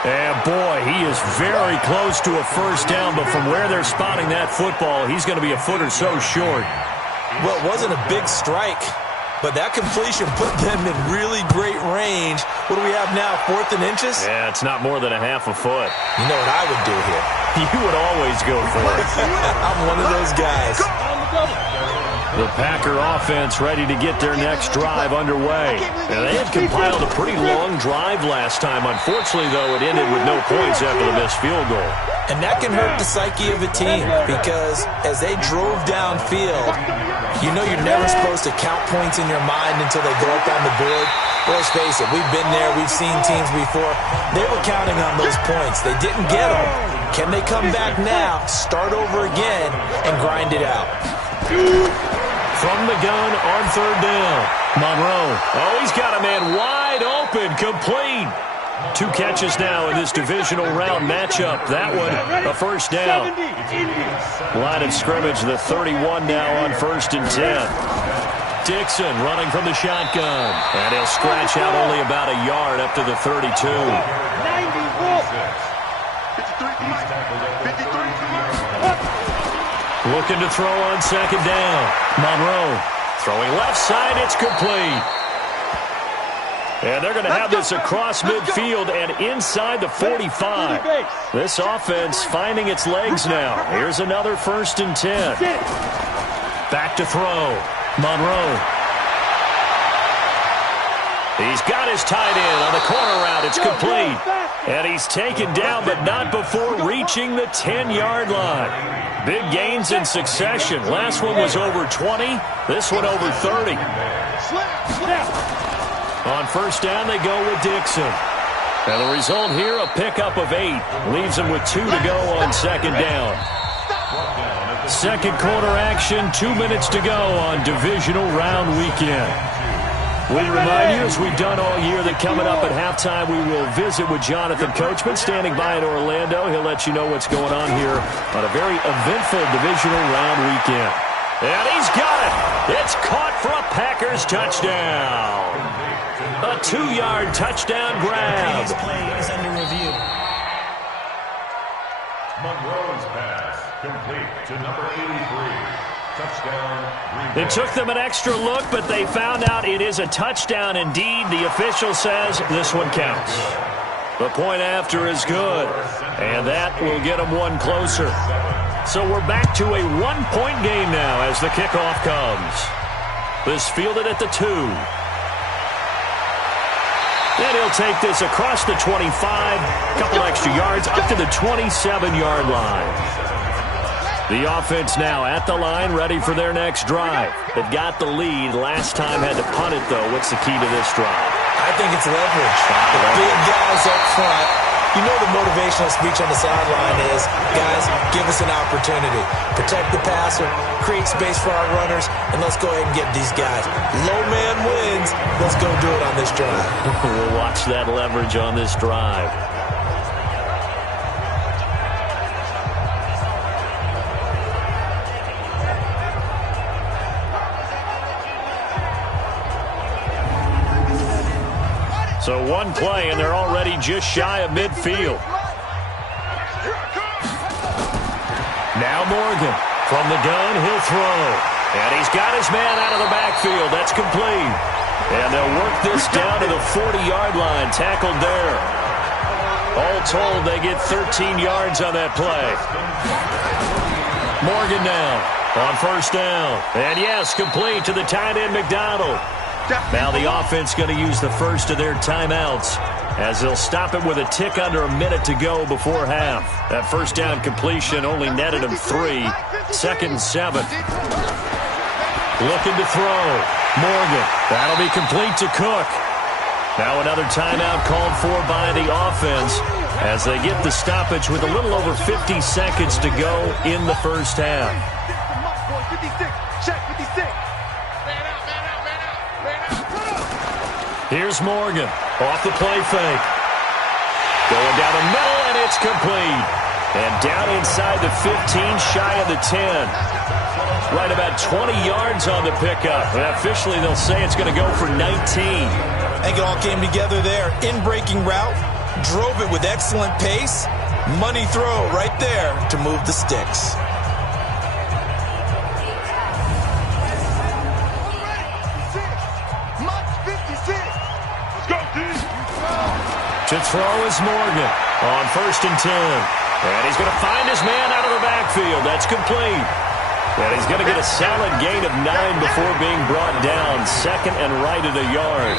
And boy, he is very close to a first down, but from where they're spotting that football, he's going to be a foot or so short. Well, it wasn't a big strike. But that completion put them in really great range. What do we have now, 4th and inches? Yeah, it's not more than a half a foot. You know what I would do here? You would always go for it. I'm one of those guys. The Packer offense ready to get their next drive underway. And they had compiled a pretty long drive last time. Unfortunately, though, it ended with no points after the missed field goal. And that can hurt the psyche of a team because as they drove downfield, you know you're never supposed to count points in your mind until they go up on the board. But let's face it, we've been there. We've seen teams before. They were counting on those points. They didn't get them. Can they come back now, start over again, and grind it out? From the gun on 3rd down. Monroe. Oh, he's got a man wide open, complete. 2 catches now in this divisional round matchup. That one, a first down. Line of scrimmage, the 31 now on 1st and 10. Dixon running from the shotgun. And he'll scratch out only about a yard up to the 32. Looking to throw on 2nd down. Monroe throwing left side. It's complete. And they're going to have this across midfield and inside the 45. This offense finding its legs now. Here's another 1st and 10. Back to throw. Monroe. He's got his tight end on the corner route. It's complete. And he's taken down, but not before reaching the 10-yard line. Big gains in succession. Last one was over 20. This one over 30. On 1st down, they go with Dixon. And the result here, a pickup of 8. Leaves them with 2 to go on 2nd down. Second quarter action, 2 minutes to go on divisional round weekend. We remind you, as we've done all year, that coming up at halftime, we will visit with Jonathan Coachman, standing by in Orlando. He'll let you know what's going on here on a very eventful divisional round weekend. And he's got it. It's caught for a Packers touchdown. A 2-yard touchdown grab. Plays under review. Monroe's pass complete to number 83. Touchdown. It took them an extra look, but they found out it is a touchdown indeed. The official says this one counts. The point after is good, and that will get them one closer. So we're back to a 1-point game now as the kickoff comes. This fielded at the 2. And he'll take this across the 25, couple extra yards, up to the 27-yard line. The offense now at the line, ready for their next drive. They've got the lead. Last time had to punt it, though. What's the key to this drive? I think it's leverage. The big guys up front. You know the motivational speech on the sideline is, guys, give us an opportunity. Protect the passer, create space for our runners, and let's go ahead and get these guys. Low man wins. Let's go do it on this drive. We'll watch that leverage on this drive. So one play, and they're already just shy of midfield. Now Morgan from the gun, he'll throw. And he's got his man out of the backfield. That's complete. And they'll work this down to the 40-yard line, tackled there. All told, they get 13 yards on that play. Morgan now on 1st down. And yes, complete to the tight end, McDonald. Now the offense going to use the first of their timeouts as they'll stop it with a tick under a minute to go before half. That 1st down completion only netted him 3. 2nd and 7. Looking to throw. Morgan. That'll be complete to Cook. Now another timeout called for by the offense as they get the stoppage with a little over 50 seconds to go in the first half. Here's Morgan off the play fake. Going down the middle, and it's complete. And down inside the 15, shy of the 10. Right about 20 yards on the pickup. And officially, they'll say it's going to go for 19. I think it all came together there. In-breaking route, drove it with excellent pace. Money throw right there to move the sticks. To throw is Morgan on 1st and 10. And he's going to find his man out of the backfield. That's complete. And he's going to get a solid gain of 9 before being brought down. 2nd and right at a yard.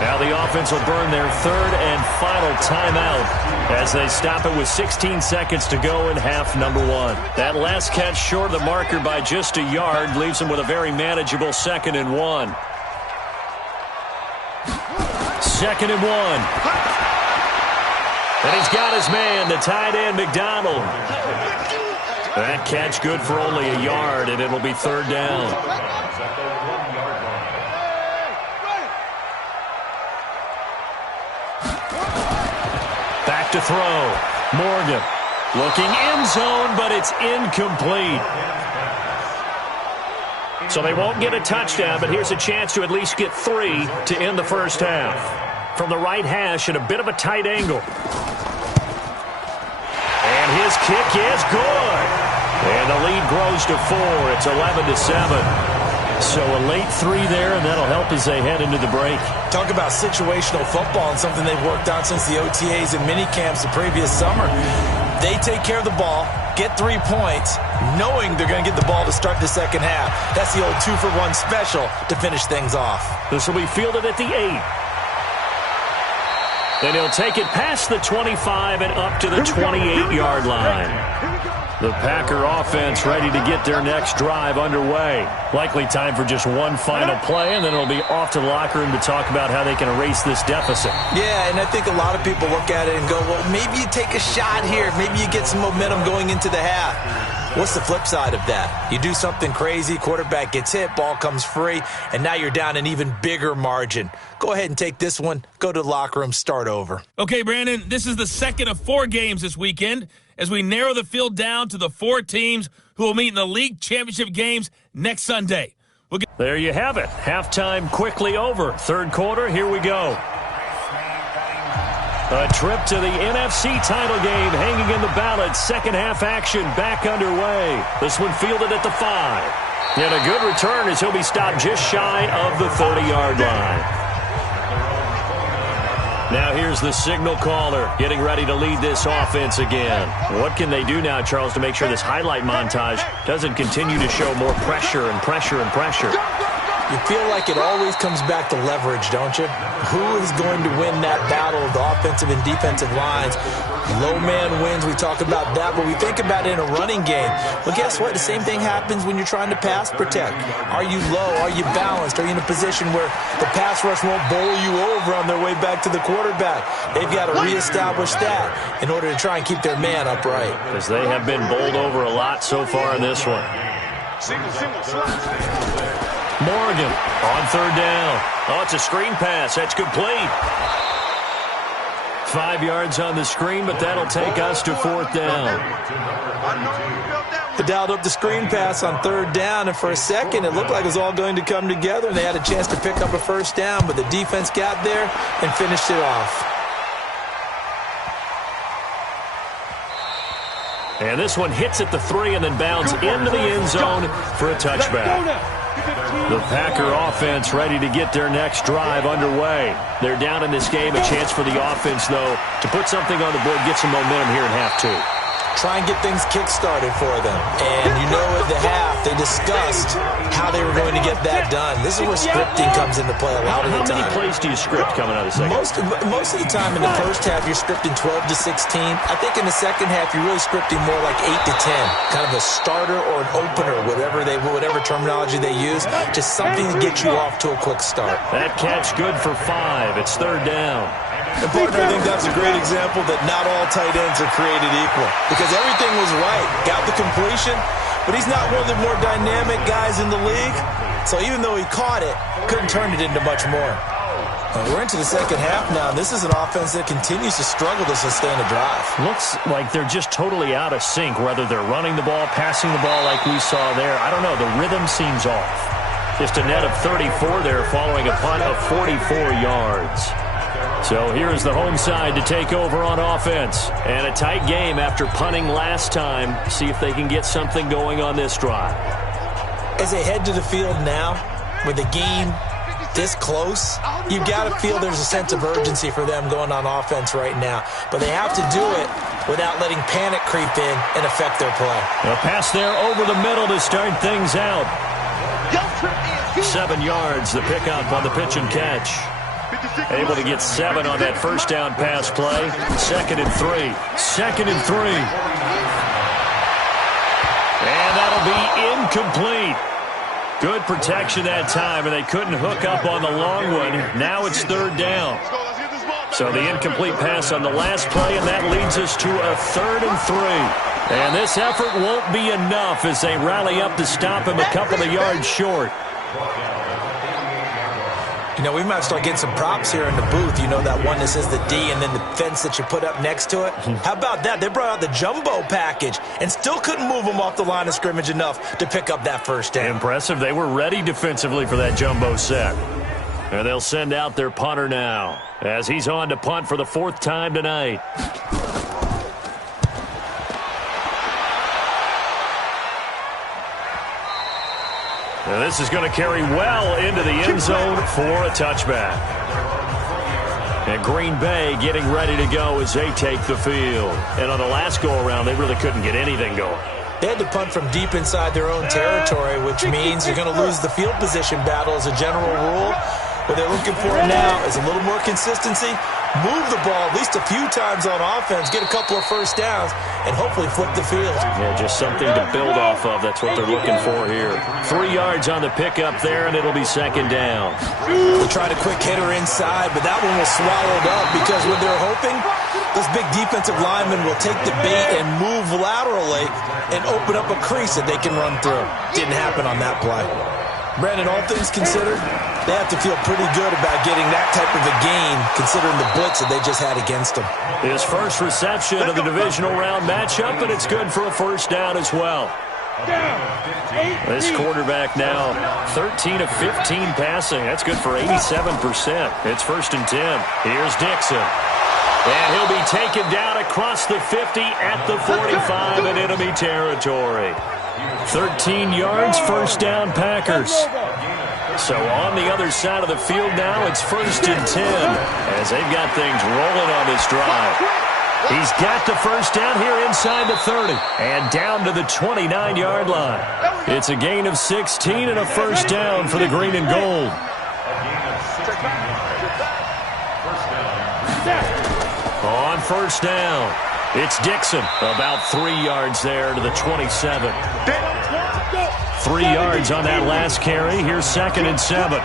Now the offense will burn their 3rd and final timeout as they stop it with 16 seconds to go in half number 1. That last catch short of the marker by just a yard leaves them with a very manageable 2nd and 1. 2nd and 1. And he's got his man, the tight end, McDonald. That catch good for only a yard, and it'll be 3rd down. Back to throw. Morgan looking end zone, but it's incomplete. So they won't get a touchdown, but here's a chance to at least get 3 to end the first half. From the right hash at a bit of a tight angle. And his kick is good. And the lead grows to 4. It's 11-7. So a late 3 there, and that'll help as they head into the break. Talk about situational football and something they've worked on since the OTAs and mini camps the previous summer. They take care of the ball, get 3 points, knowing they're going to get the ball to start the second half. That's the old 2-for-1 special to finish things off. This will be fielded at the 8. Then he'll take it past the 25 and up to the 28-yard line. The Packer offense ready to get their next drive underway. Likely time for just one final play, and then it'll be off to the locker room to talk about how they can erase this deficit. Yeah, and I think a lot of people look at it and go, well, maybe you take a shot here. Maybe you get some momentum going into the half. What's the flip side of that? You do something crazy, quarterback gets hit, ball comes free, and now you're down an even bigger margin. Go ahead and take this one, go to the locker room, start over. Okay, Brandon, this is the second of 4 games this weekend as we narrow the field down to the 4 teams who will meet in the league championship games next Sunday. There you have it. Halftime quickly over. 3rd quarter, here we go. A trip to the NFC title game hanging in the balance. Second half action back underway. This one fielded at the 5. And a good return as he'll be stopped just shy of the 30-yard line. Now here's the signal caller getting ready to lead this offense again. What can they do now, Charles, to make sure this highlight montage doesn't continue to show more pressure and pressure and pressure? You feel like it always comes back to leverage, don't you? Who is going to win that battle of the offensive and defensive lines? Low man wins. We talk about that, but we think about it in a running game. Well, guess what? The same thing happens when you're trying to pass protect. Are you low? Are you balanced? Are you in a position where the pass rush won't bowl you over on their way back to the quarterback? They've got to reestablish that in order to try and keep their man upright. Because they have been bowled over a lot so far in this one. Morgan on 3rd down. Oh, it's a screen pass. That's complete. 5 yards on the screen, but that'll take us to 4th down. They dialed up the screen pass on 3rd down, and for a second, it looked like it was all going to come together, and they had a chance to pick up a 1st down, but the defense got there and finished it off. And this one hits at the 3 and then bounds into the end zone for a touchback. The Packer offense ready to get their next drive underway. They're down in this game. A chance for the offense, though, to put something on the board, get some momentum here in half 2. Try and get things kick-started for them. And you know at the half, they discussed how they were going to get that done. This is where scripting comes into play a lot of the time. How many plays do you script coming out of the second? Most of the time in the first half, you're scripting 12 to 16. I think in the second half, you're really scripting more like 8 to 10. Kind of a starter or an opener, whatever terminology they use. Just something to get you off to a quick start. That catch good for 5. It's 3rd down. And partner, I think that's a great example that not all tight ends are created equal. Because everything was right. Got the completion, but he's not one of the more dynamic guys in the league. So even though he caught it, couldn't turn it into much more. We're into the second half now, and this is an offense that continues to struggle to sustain a drive. Looks like they're just totally out of sync, whether they're running the ball, passing the ball like we saw there. I don't know. The rhythm seems off. Just a net of 34 there following a punt of 44 yards. So here's the home side to take over on offense. And a tight game after punting last time. See if they can get something going on this drive. As they head to the field now, with the game this close, you've got to feel there's a sense of urgency for them going on offense right now. But they have to do it without letting panic creep in and affect their play. A pass there over the middle to start things out. 7 yards, the pickup on the pitch and catch. Able to get 7 on that first down pass play. 2nd and 3. 2nd and 3. And that'll be incomplete. Good protection that time, and they couldn't hook up on the long one. Now it's 3rd down. So the incomplete pass on the last play, and that leads us to a 3rd and 3. And this effort won't be enough as they rally up to stop him a couple of yards short. You know, we might start getting some props here in the booth. You know, that one that says the D and then the fence that you put up next to it. How about that? They brought out the jumbo package and still couldn't move them off the line of scrimmage enough to pick up that first down. Impressive. They were ready defensively for that jumbo set. And they'll send out their punter now as he's on to punt for the 4th time tonight. And this is going to carry well into the end zone for a touchback. And Green Bay getting ready to go as they take the field. And on the last go-around, they really couldn't get anything going. They had to punt from deep inside their own territory, which means you're going to lose the field position battle as a general rule. What they're looking for now is a little more consistency, move the ball at least a few times on offense, get a couple of first downs, and hopefully flip the field. Yeah, just something to build off of. That's what they're looking for here. 3 yards on the pickup there, and it'll be 2nd down. They tried a quick hitter inside, but that one was swallowed up because when they're hoping, those big defensive linemen will take the bait and move laterally and open up a crease that they can run through. Didn't happen on that play. Brandon, all things considered, they have to feel pretty good about getting that type of a gain considering the blitz that they just had against them. His first reception of the divisional round matchup, and it's good for a first down as well. This quarterback now 13 of 15 passing. That's good for 87%. It's 1st and 10. Here's Dixon. And he'll be taken down across the 50 at the 45 in enemy territory. 13 yards, first down, Packers. So on the other side of the field now, it's 1st and 10 as they've got things rolling on this drive. He's got the first down here inside the 30 and down to the 29-yard line. It's a gain of 16 and a first down for the green and gold. On first down, it's Dixon, about 3 yards there to the 27. 3 yards on that last carry. Here's 2nd and 7.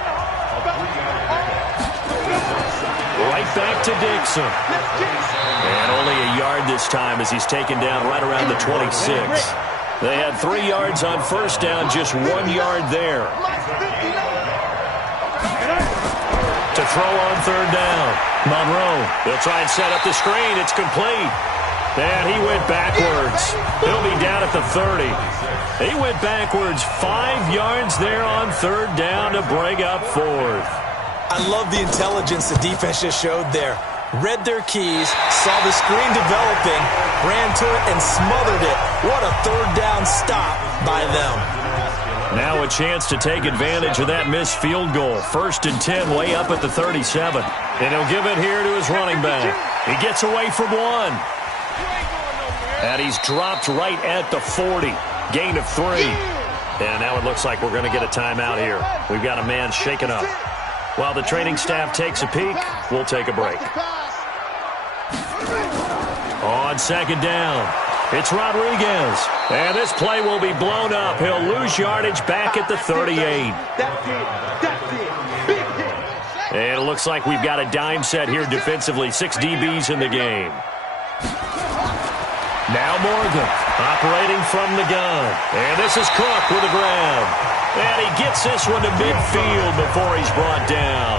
Right back to Dixon. And only a yard this time as he's taken down right around the 26. They had 3 yards on first down, just 1 yard there. To throw on 3rd down. Monroe, they'll try and set up the screen. It's complete. And he went backwards. He'll be down at the 30. He went backwards 5 yards there on 3rd down to bring up 4th. I love the intelligence the defense just showed there. Read their keys, saw the screen developing, ran to it, and smothered it. What a 3rd down stop by them. Now a chance to take advantage of that missed field goal. 1st and 10 way up at the 37. And he'll give it here to his running back. He gets away from 1. And he's dropped right at the 40. Gain of 3. And now it looks like we're going to get a timeout here. We've got a man shaken up. While the training staff takes a peek, we'll take a break. On 2nd down, it's Rodriguez. And this play will be blown up. He'll lose yardage back at the 38. And it looks like we've got a dime set here defensively. 6 DBs in the game. Now Morgan operating from the gun. And this is Cook with a grab. And he gets this one to midfield before he's brought down.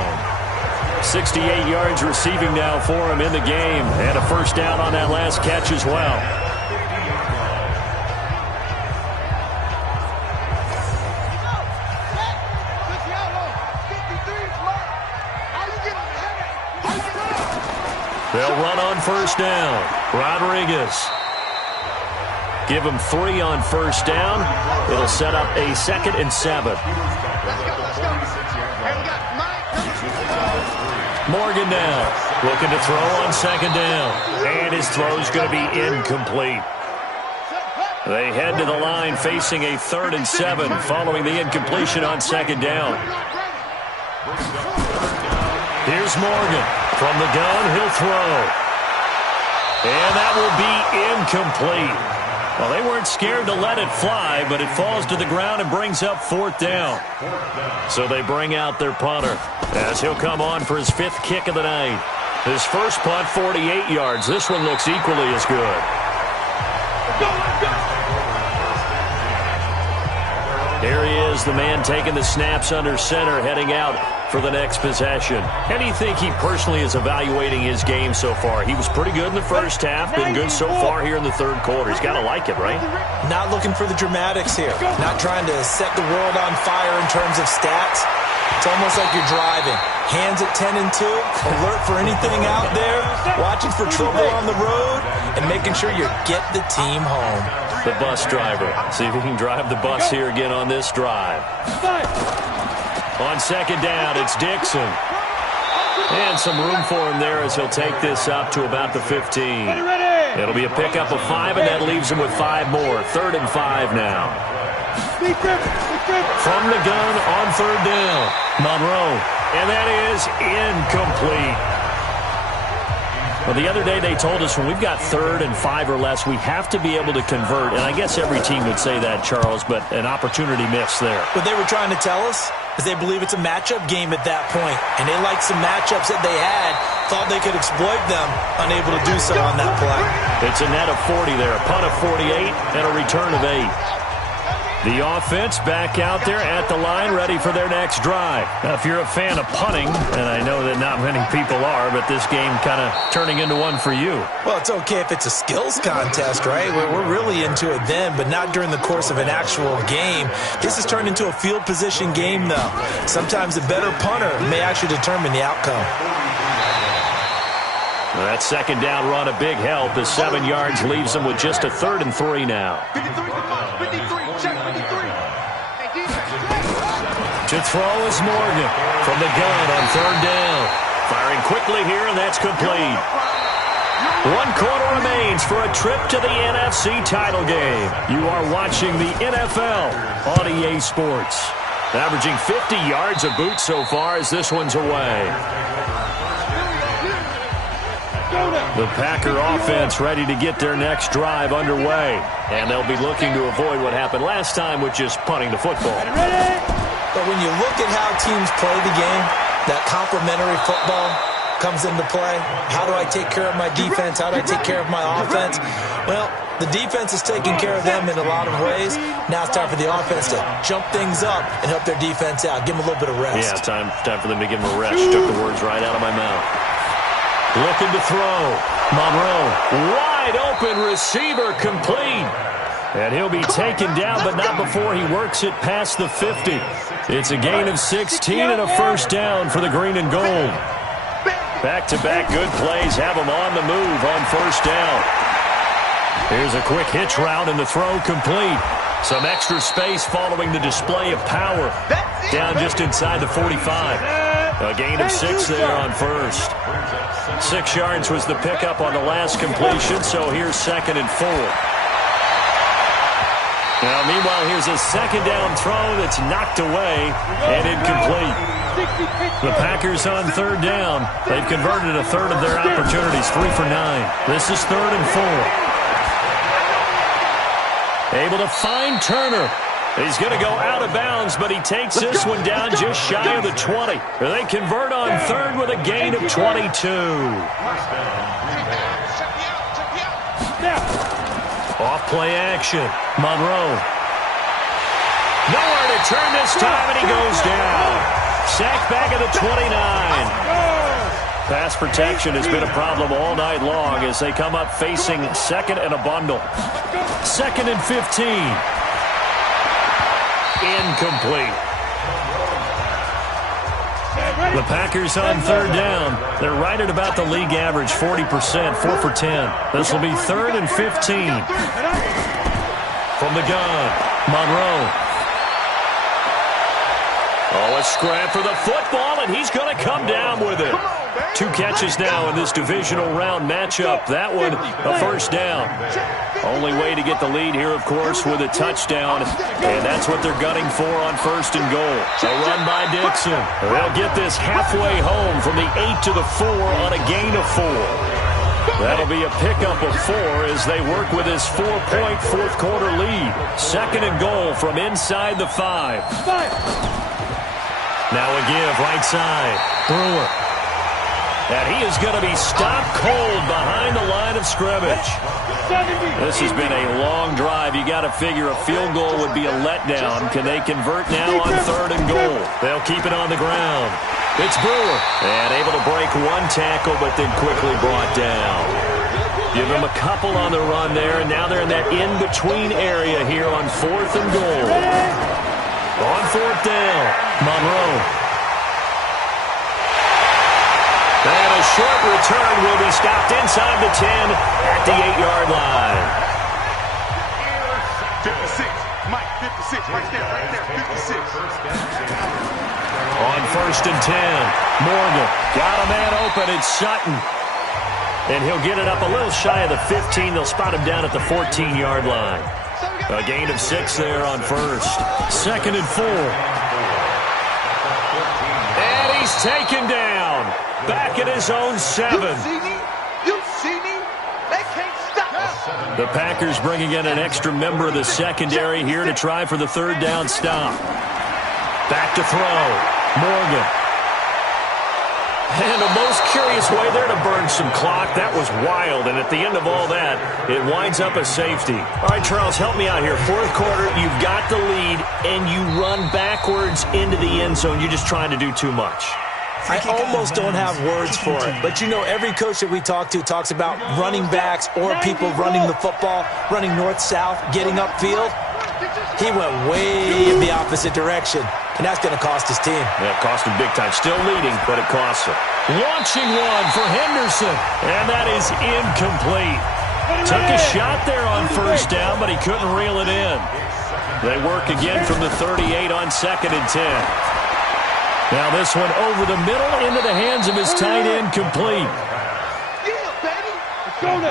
68 yards receiving now for him in the game. And a first down on that last catch as well. They'll run on first down. Rodriguez. Give him 3 on first down. It'll set up a 2nd and 7. Let's go. Hey, we got Mike Morgan now, looking to throw on second down. And his throw's going to be incomplete. They head to the line facing a 3rd and 7 following the incompletion on second down. Here's Morgan. From the gun, he'll throw. And that will be incomplete. Well, they weren't scared to let it fly, but it falls to the ground and brings up 4th down. So they bring out their punter as he'll come on for his 5th kick of the night. His first punt, 48 yards. This one looks equally as good. Here he is, the man taking the snaps under center, heading out for the next possession. How do you think he personally is evaluating his game so far? He was pretty good in the first half, been good so far here in the 3rd quarter. He's got to like it, right? Not looking for the dramatics here. Not trying to set the world on fire in terms of stats. It's almost like you're driving. Hands at 10 and 2, alert for anything out there, watching for trouble on the road, and making sure you get the team home. The bus driver. See if he can drive the bus here again on this drive. On second down, it's Dixon. And some room for him there as he'll take this up to about the 15. It'll be a pickup of 5, and that leaves him with 5 more. 3rd and 5 now. From the gun on 3rd down, Monroe. And that is incomplete. Well, the other day they told us when we've got 3rd and 5 or less, we have to be able to convert. And I guess every team would say that, Charles, but an opportunity missed there. What they were trying to tell us is they believe it's a matchup game at that point. And they liked some matchups that they had, thought they could exploit them, unable to do so on that play. It's a net of 40 there, a punt of 48 and a return of 8. The offense back out there at the line, ready for their next drive. Now, if you're a fan of punting, and I know that not many people are, but this game kind of turning into one for you. Well, it's okay if it's a skills contest, right? We're really into it then, but not during the course of an actual game. This has turned into a field position game, though. Sometimes a better punter may actually determine the outcome. Well, that second down run a big help. The 7 yards leaves them with just a 3rd and 3 now. 53, check 53. To throw is Morgan from the gun on 3rd down. Firing quickly here, and that's complete. 1 quarter remains for a trip to the NFC title game. You are watching the NFL on EA Sports. Averaging 50 yards a boot so far as this one's away. The Packer offense ready to get their next drive underway. And they'll be looking to avoid what happened last time with just punting the football. But when you look at how teams play the game, that complementary football comes into play. How do I take care of my defense? How do I take care of my offense? Well, the defense is taking care of them in a lot of ways. Now it's time for the offense to jump things up and help their defense out. Give them a little bit of rest. Yeah, time for them to give them a rest. Took the words right out of my mouth. Looking to throw. Monroe, wide open receiver, complete. And he'll be taken down, but not before he works it past the 50. It's a gain of 16 and a 1st down for the green and gold. Back-to-back good plays have them on the move on 1st down. Here's a quick hitch route and the throw complete. Some extra space following the display of power. Down just inside the 45. A gain of 6 there on 1st. 6 yards was the pickup on the last completion, so here's 2nd and 4. Now, meanwhile, here's a 2nd down throw that's knocked away and incomplete. The Packers on 3rd down. They've converted a 1/3 of their opportunities, 3 for 9. This is 3rd and 4. Able to find Turner. He's going to go out of bounds, but he takes this one down just shy of the 20. They convert on 3rd with a gain of 22. Off play action. Monroe. Nowhere to turn this time, and he goes down. Sacked back at the 29. Pass protection has been a problem all night long as they come up facing 2nd and a bundle. 2nd and 15. Incomplete. The Packers on 3rd down. They're right at about the league average, 40%, 4 for 10. This will be 3rd and 15. From the gun, Monroe. Oh, a scrap for the football, and he's going to come down with it. 2 catches now in this divisional round matchup. That one, a first down. Only way to get the lead here, of course, with a touchdown, and that's what they're gunning for on first and goal. A run by Dixon. They'll get this halfway home from the 8 to the 4 on a gain of 4. That'll be a pickup of 4 as they work with his 4-point fourth-quarter lead. Second and goal from inside the 5. Now a give right side. Brewer. And he is going to be stopped cold behind the line of scrimmage. This has been a long drive. You got to figure a field goal would be a letdown. Can they convert now on third and goal? They'll keep it on the ground. It's Brewer. And able to break 1 tackle, but then quickly brought down. Give him a couple on the run there, and now they're in that in-between area here on fourth and goal. On fourth down, Monroe. And a short return will be stopped inside the 10 at the 8-yard line. 56. Mike, 56. Right there, 56. On first and 10, Morgan got a man open. It's Sutton. And he'll get it up a little shy of the 15. They'll spot him down at the 14-yard line. A gain of 6 there on first. Second and 4. And he's taken down. Back at his own 7. You see me? They can't stop us. The Packers bringing in an extra member of the secondary here to try for the third down stop. Back to throw. Morgan. And the most curious way there to burn some clock. That was wild. And at the end of all that, it winds up a safety. All right, Charles, help me out here. Fourth quarter, you've got the lead, and you run backwards into the end zone. You're just trying to do too much. I almost don't have words for it. But, you know, every coach that we talk to talks about running backs or people running the football, running north-south, getting upfield. He went way in the opposite direction, and that's going to cost his team. Yeah, it cost him big time. Still leading, but it costs him. Launching one for Henderson, and that is incomplete. Took a shot there on first down, but he couldn't reel it in. They work again from the 38 on second and 10. Now this one over the middle into the hands of his tight end, complete.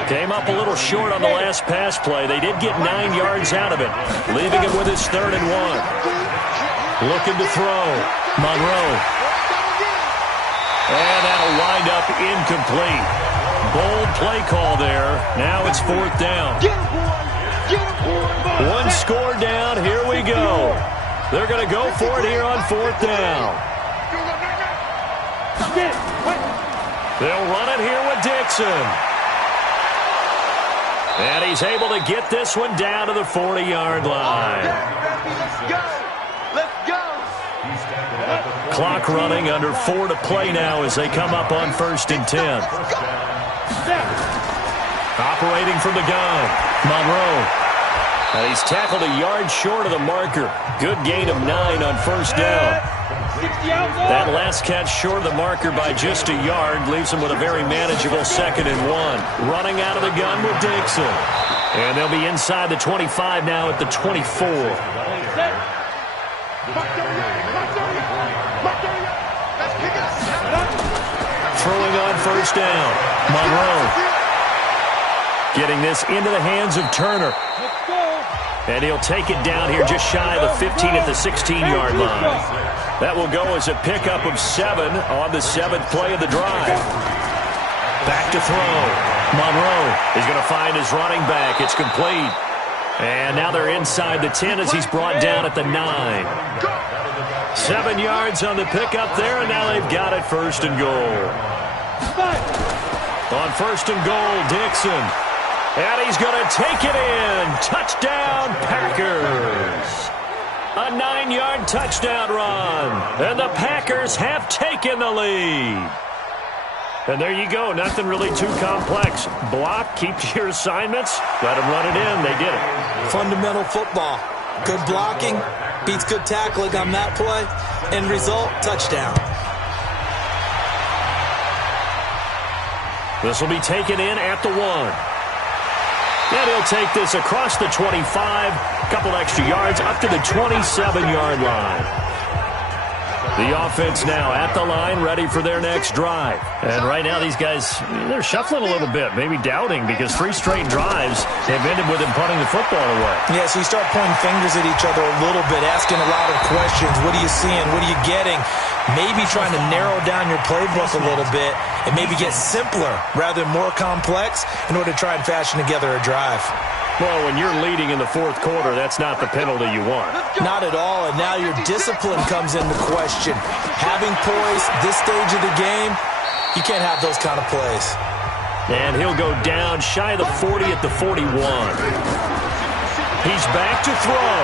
Came up a little short on the last pass play. They did get 9 yards out of it, leaving him with his third and 1. Looking to throw. Monroe. And that'll wind up incomplete. Bold play call there. Now it's fourth down. 1 score down. Here we go. They're going to go for it here on fourth down. They'll run it here with Dixon. And he's able to get this one down to the 40-yard line. Let's go. Clock running, under 4 to play now as they come up on first and 10. Operating from the gun, Monroe. And he's tackled a yard short of the marker. Good gain of 9 on first down. That last catch short of the marker by just a yard leaves him with a very manageable second and 1. Running out of the gun with Dixon. And they'll be inside the 25 now at the 24. Throwing on first down. Monroe. Getting this into the hands of Turner. And he'll take it down here just shy of the 15 at the 16-yard line. That will go as a pickup of 7 on the 7th play of the drive. Back to throw. Monroe is going to find his running back. It's complete. And now they're inside the 10 as he's brought down at the 9. 7 yards on the pickup there, and now they've got it first and goal. On first and goal, Dixon. And he's going to take it in. Touchdown, Packers. A 9-yard touchdown run. And the Packers have taken the lead. And there you go. Nothing really too complex. Block, keep to your assignments. Let them run it in. They did it. Fundamental football. Good blocking beats good tackling on that play. End result, touchdown. This will be taken in at the 1. And he'll take this across the 25, a couple extra yards, up to the 27-yard line. The offense now at the line, ready for their next drive. And right now these guys, they're shuffling a little bit, maybe doubting, because 3 straight drives have ended with them punting the football away. Yeah, so you start pointing fingers at each other a little bit, asking a lot of questions. What are you seeing? What are you getting? Maybe trying to narrow down your playbook a little bit and maybe get simpler rather than more complex in order to try and fashion together a drive. Well, when you're leading in the 4th quarter, that's not the penalty you want. Not at all, and now your discipline comes into question. Having poise this stage of the game, you can't have those kind of plays. And he'll go down shy of the 40 at the 41. He's back to throw.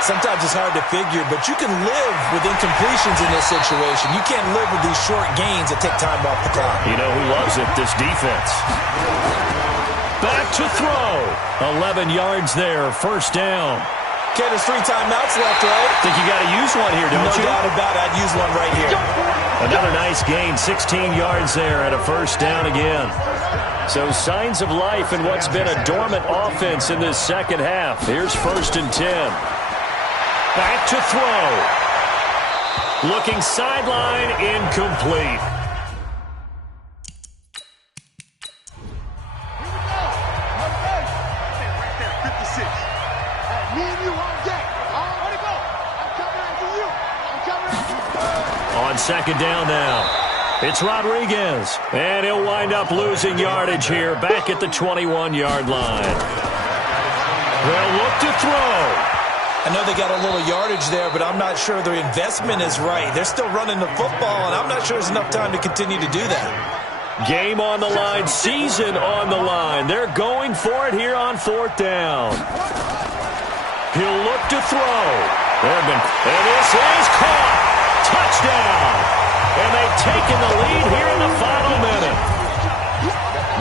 Sometimes it's hard to figure, but you can live with incompletions in this situation. You can't live with these short gains that take time off the clock. You know who loves it? This defense. Back to throw. 11 yards there, first down. Okay, there's 3 timeouts left, right? Think you got to use one here, don't you? No doubt about it. I'd use one right here. Another nice gain, 16 yards there at a first down again. So signs of life in what's been a dormant offense in this second half. Here's 1st and 10. Back to throw. Looking sideline, incomplete. On 2nd down now, it's Rodriguez, and he'll wind up losing yardage here back at the 21-yard line. They'll look to throw. I know they got a little yardage there, but I'm not sure their investment is right. They're still running the football, and I'm not sure there's enough time to continue to do that. Game on the line, season on the line. They're going for it here on 4th down. He'll look to throw. And this is caught. Touchdown. And they've taken the lead here in the final minute.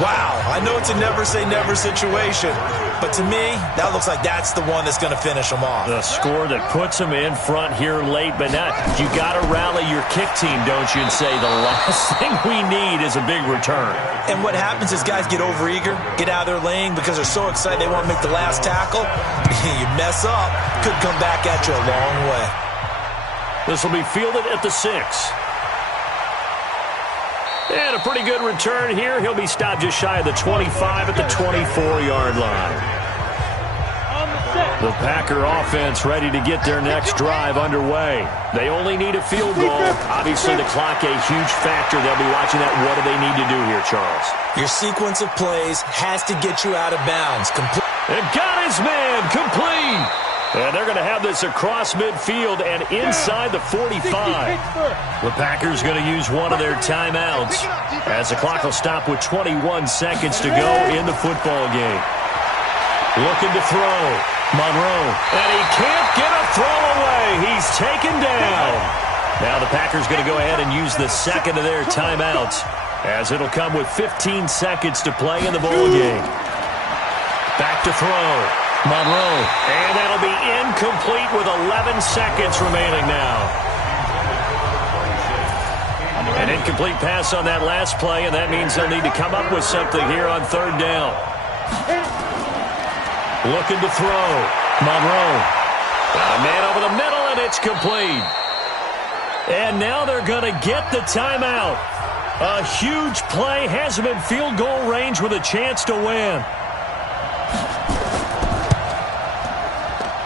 Wow, I know it's a never-say-never situation, but to me, that looks like that's the one that's going to finish them off. The score that puts them in front here late, but now you got to rally your kick team, don't you, and say the last thing we need is a big return. And what happens is guys get overeager, get out of their lane because they're so excited they want to make the last tackle. You mess up, could come back at you a long way. This will be fielded at the 6. And a pretty good return here. He'll be stopped just shy of the 25 at the 24-yard line. The Packer offense ready to get their next drive underway. They only need a field goal. Obviously, the clock a huge factor. They'll be watching that. What do they need to do here, Charles? Your sequence of plays has to get you out of bounds. And got his man complete. And they're going to have this across midfield and inside the 45. The Packers going to use one of their timeouts as the clock will stop with 21 seconds to go in the football game. Looking to throw. Monroe. And he can't get a throw away. He's taken down. Now the Packers going to go ahead and use the second of their timeouts as it'll come with 15 seconds to play in the ball game. Back to throw. Monroe, and that'll be incomplete with 11 seconds remaining now. An incomplete pass on that last play, and that means they'll need to come up with something here on 3rd down. Looking to throw. Monroe. Got a man over the middle, and it's complete. And now they're going to get the timeout. A huge play, has him in field goal range with a chance to win.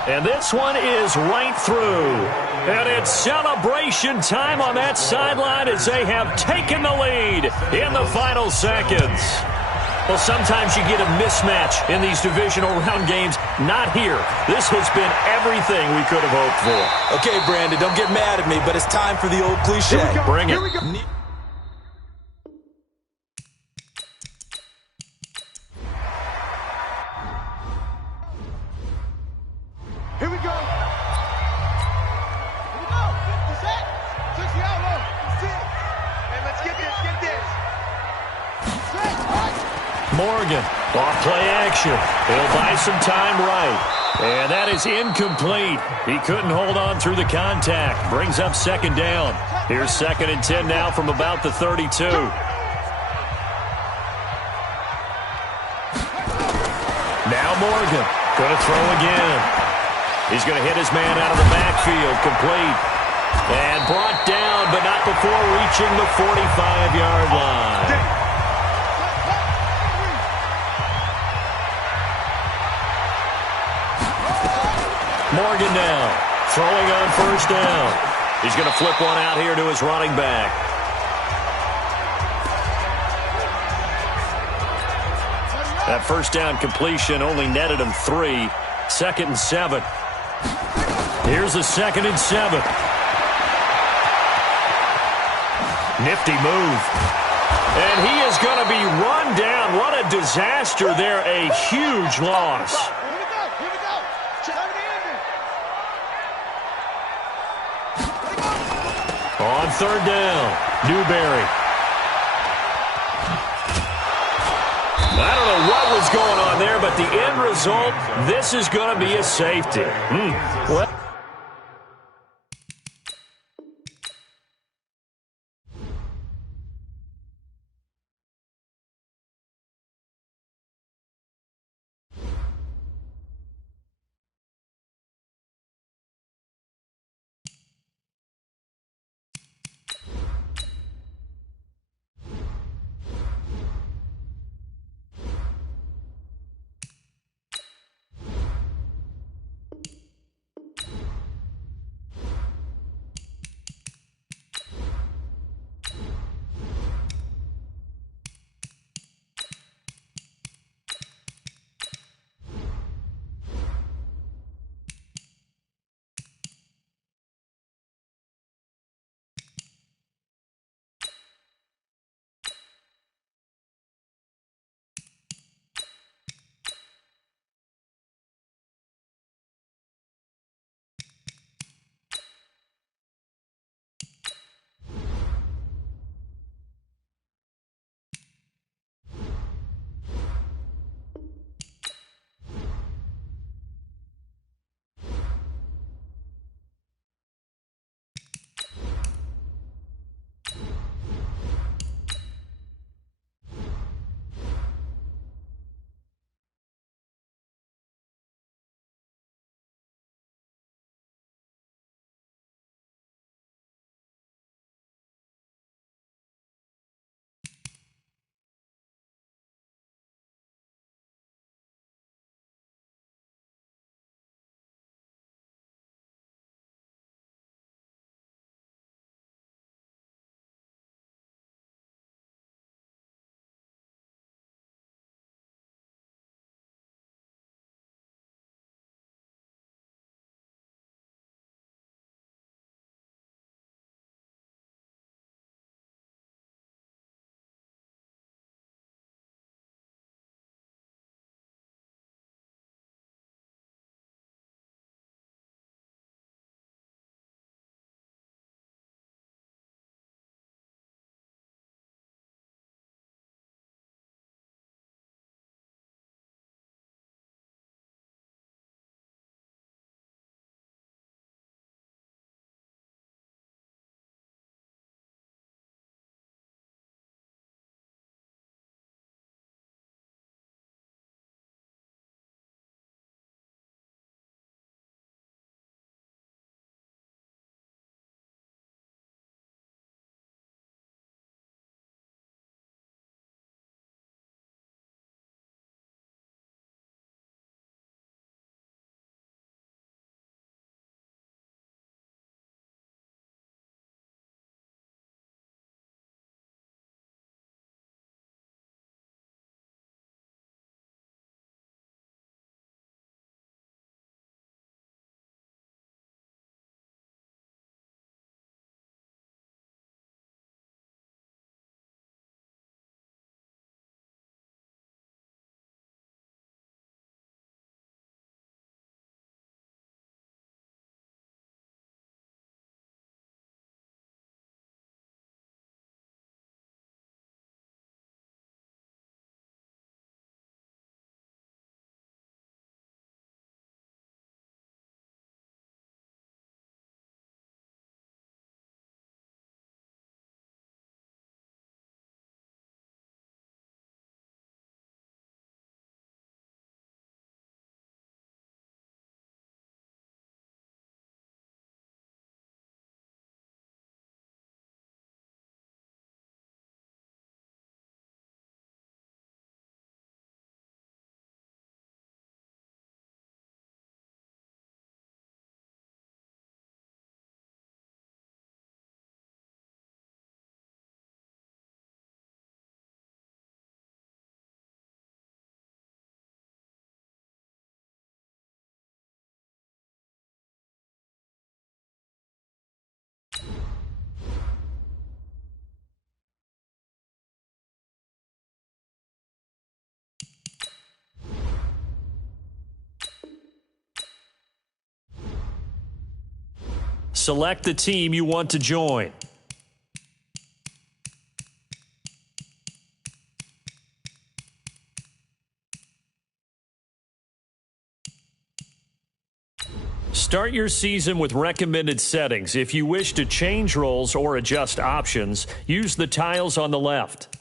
And this one is right through. And it's celebration time on that sideline as they have taken the lead in the final seconds. Well, sometimes you get a mismatch in these divisional round games. Not here. This has been everything we could have hoped for. Okay, Brandon, don't get mad at me, but it's time for the old cliche. Bring it. Here we go. Here we go. Is that? 6 the outlaw. 6. And let's get this. Morgan, off play action. He'll buy some time right. And that is incomplete. He couldn't hold on through the contact. Brings up 2nd down. Here's 2nd and 10 now from about the 32. Now Morgan, going to throw again. He's going to hit his man out of the backfield, complete. And brought down, but not before reaching the 45-yard line. Morgan now, throwing on first down. He's going to flip one out here to his running back. That first down completion only netted him 3. 2nd and 7. Here's a 2nd and 7. Nifty move. And he is going to be run down. What a disaster there. A huge loss. On 3rd down, Newberry. I don't know what was going on there, but the end result, this is going to be a safety. Well, Select the team you want to join. Start your season with recommended settings. If you wish to change roles or adjust options, use the tiles on the left.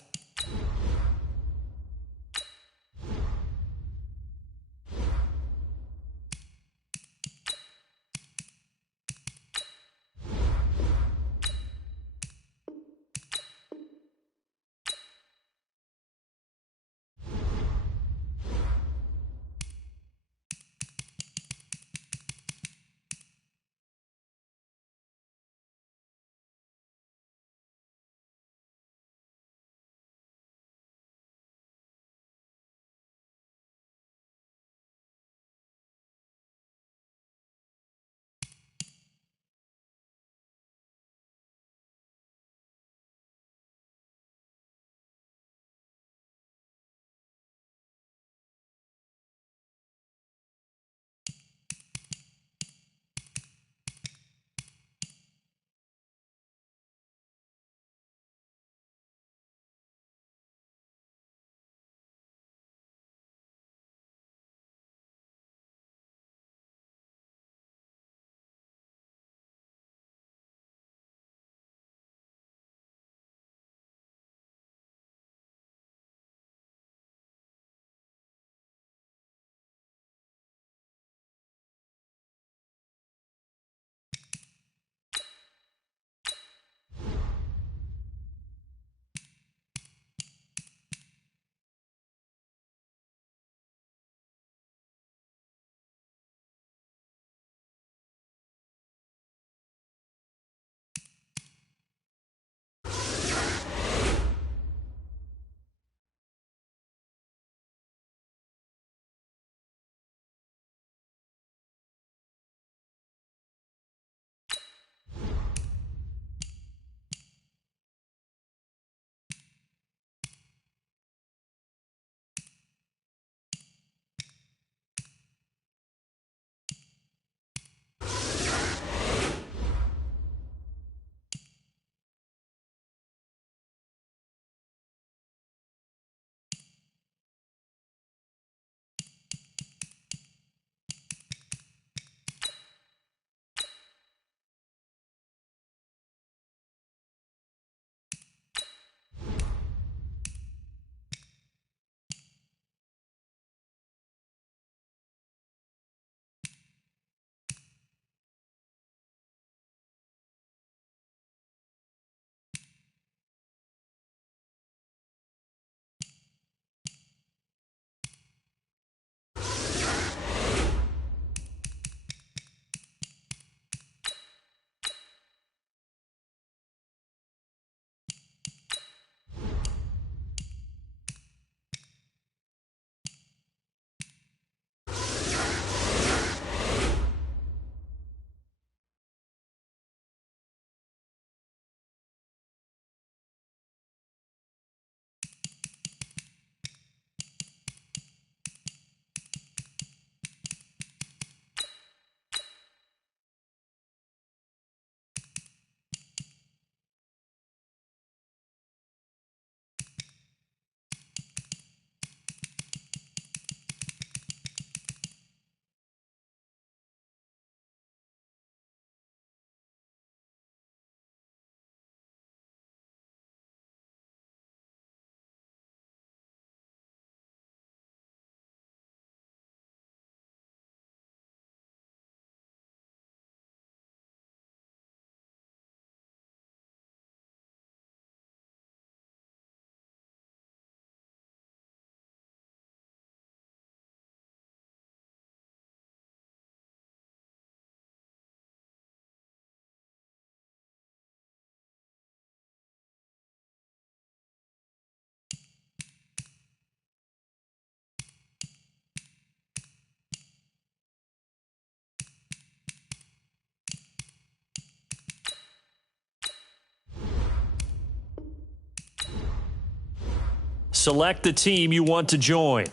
Select the team you want to join.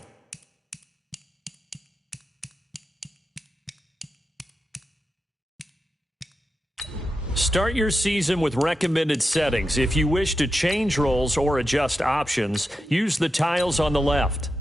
Start your season with recommended settings. If you wish to change roles or adjust options, use the tiles on the left.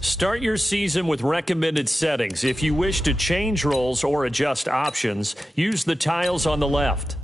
Start your season with recommended settings. If you wish to change roles or adjust options, use the tiles on the left.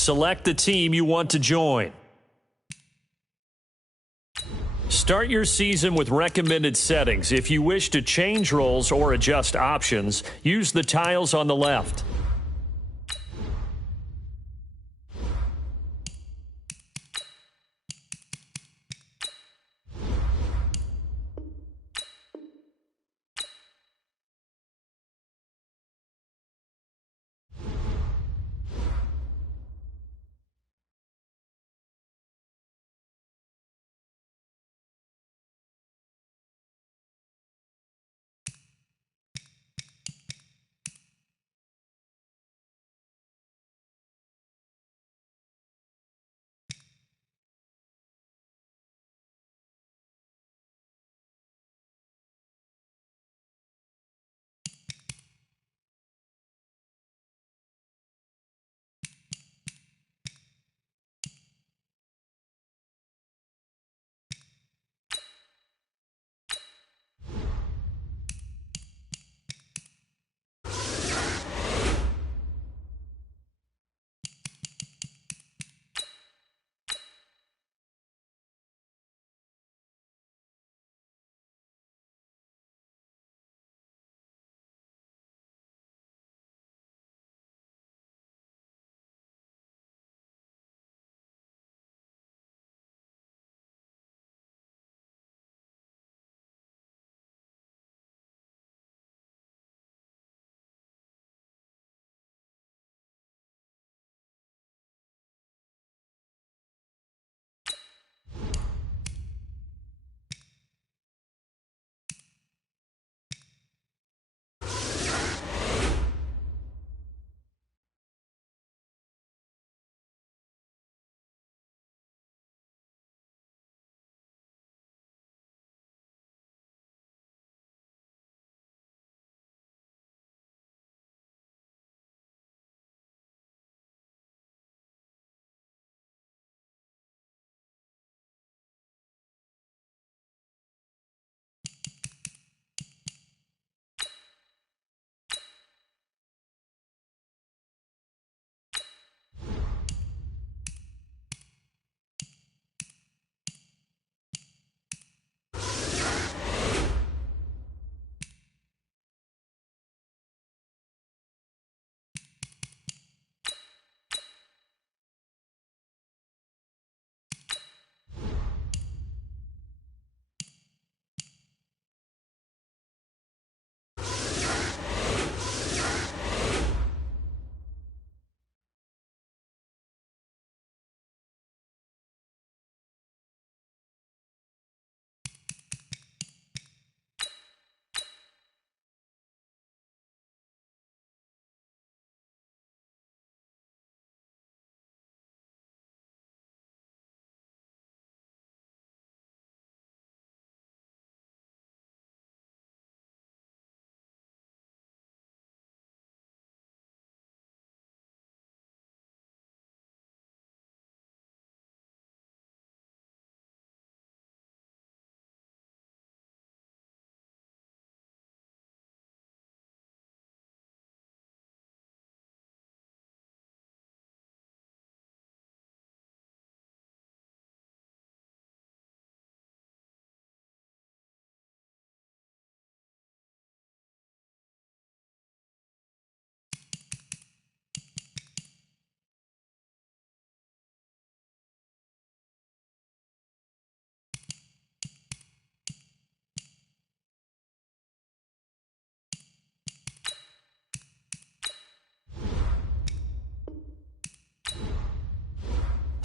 Select the team you want to join. Start your season with recommended settings. If you wish to change roles or adjust options, use the tiles on the left.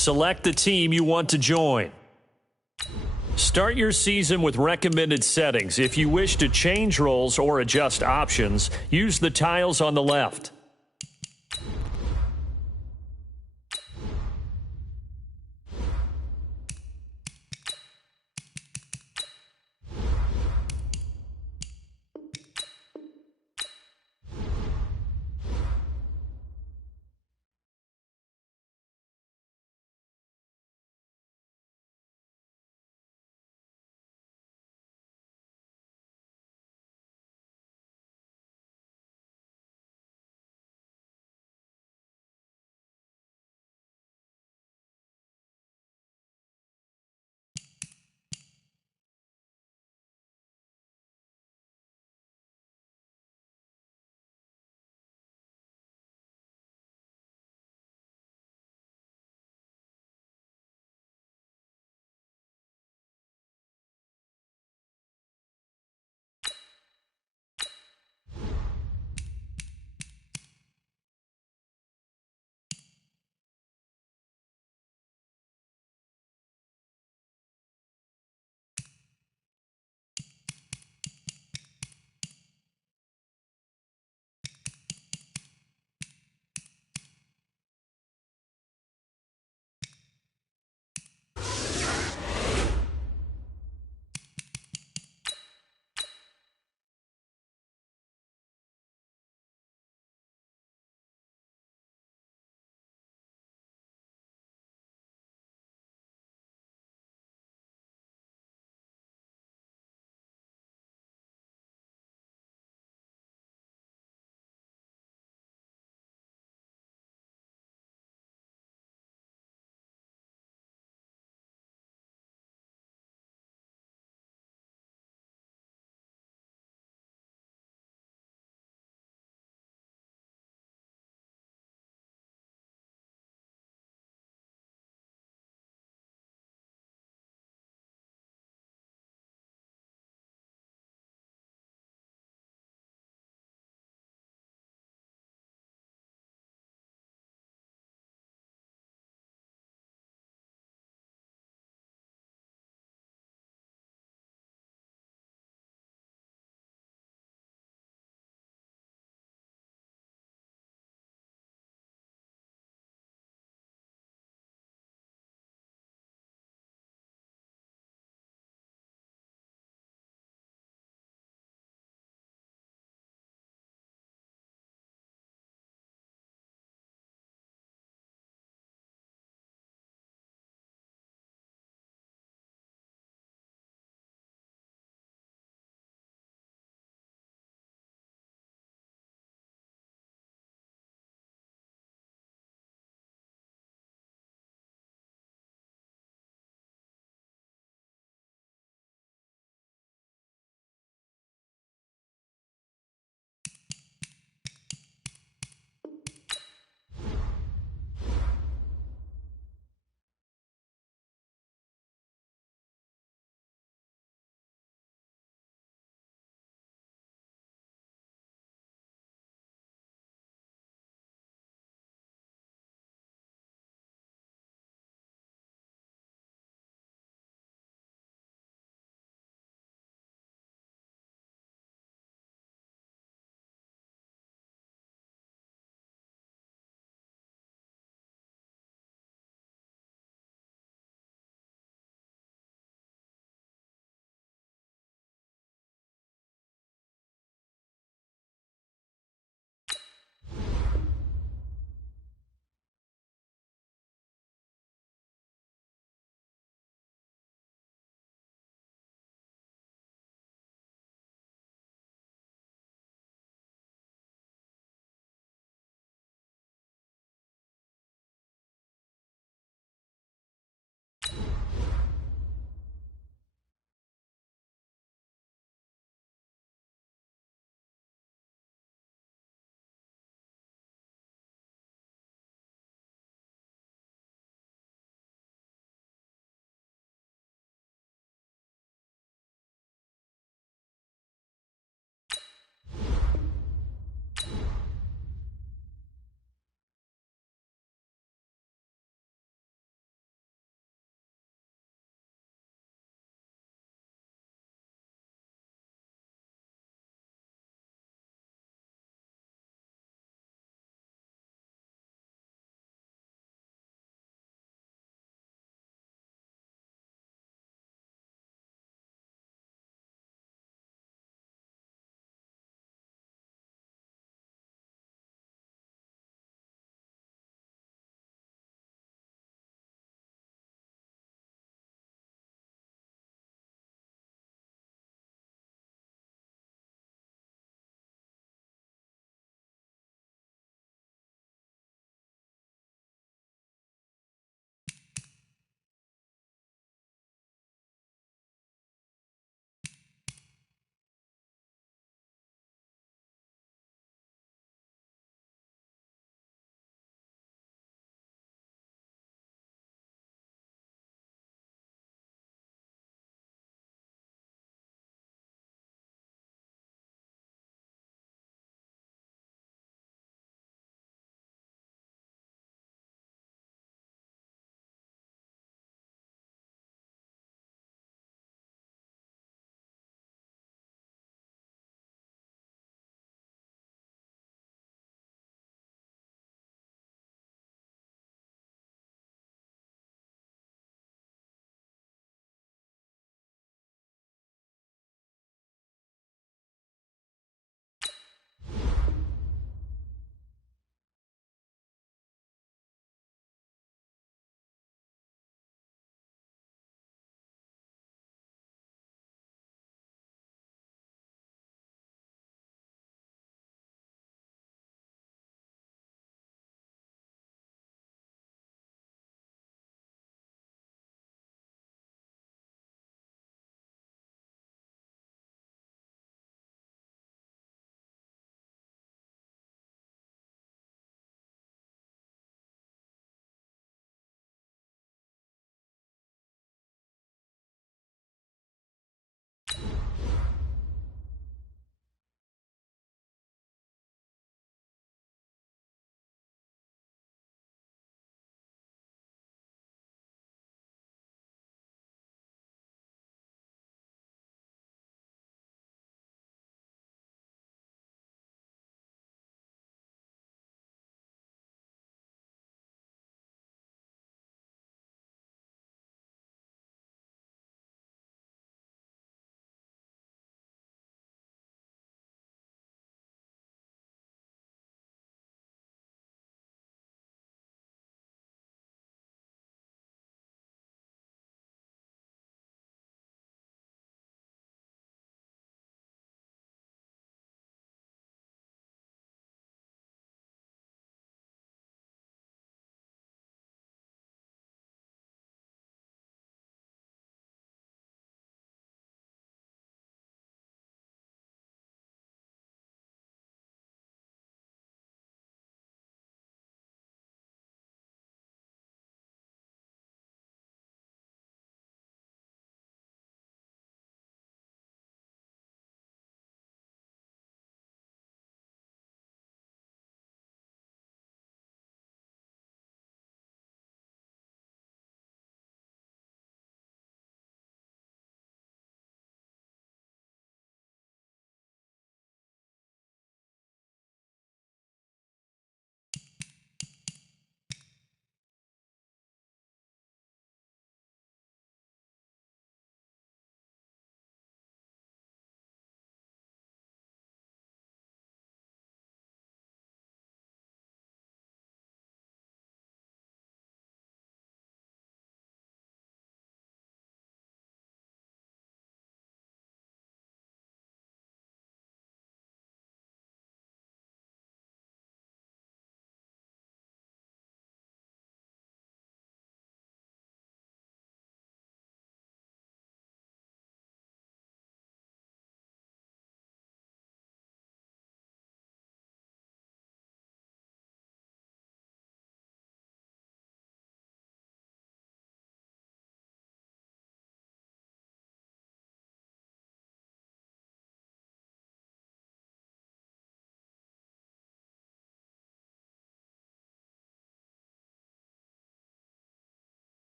Select the team you want to join. Start your season with recommended settings. If you wish to change roles or adjust options, use the tiles on the left.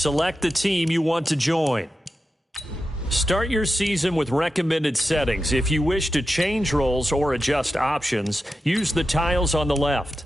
Select the team you want to join. Start your season with recommended settings. If you wish to change roles or adjust options, use the tiles on the left.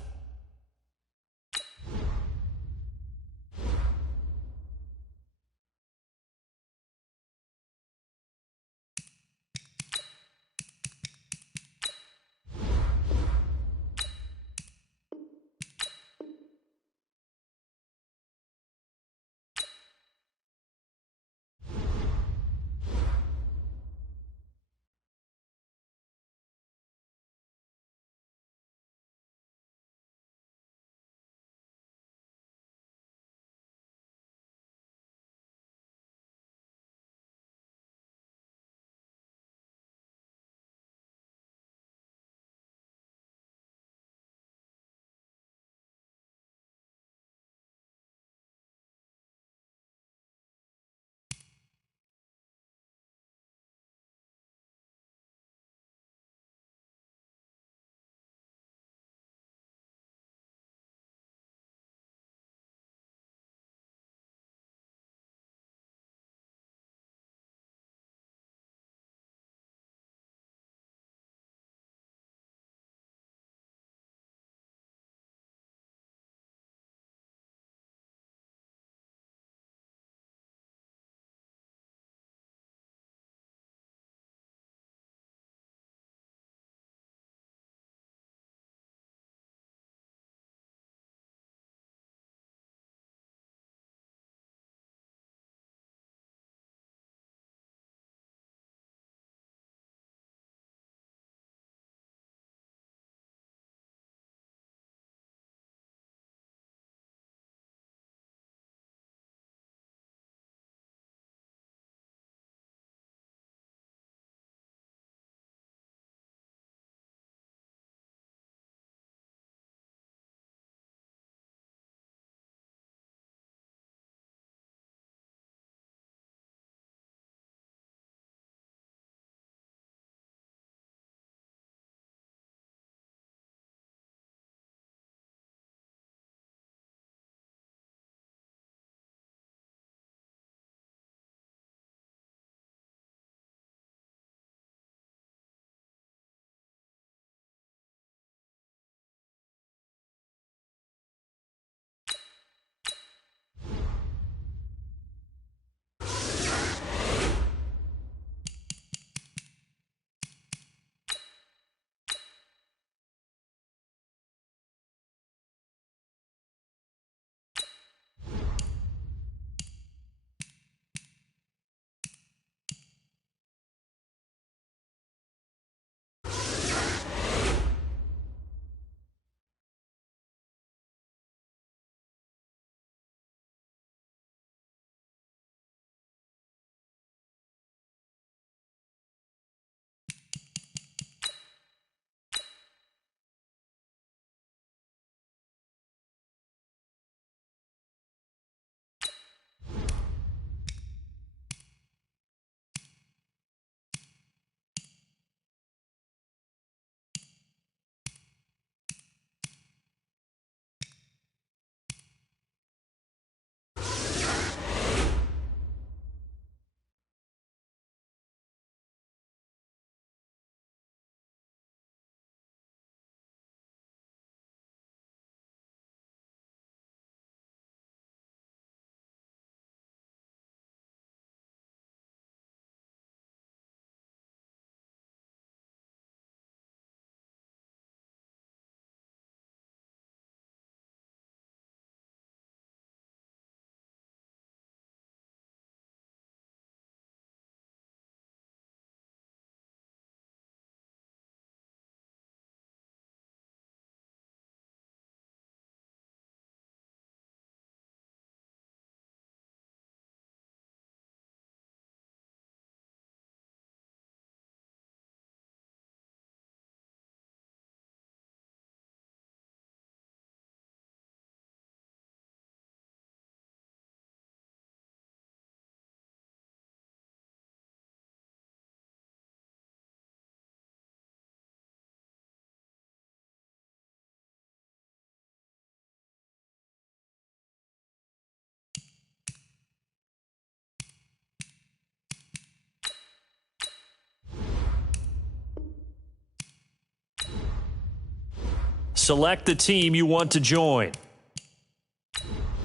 select the team you want to join.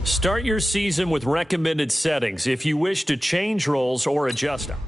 Start your season with recommended settings if you wish to change roles or adjust them.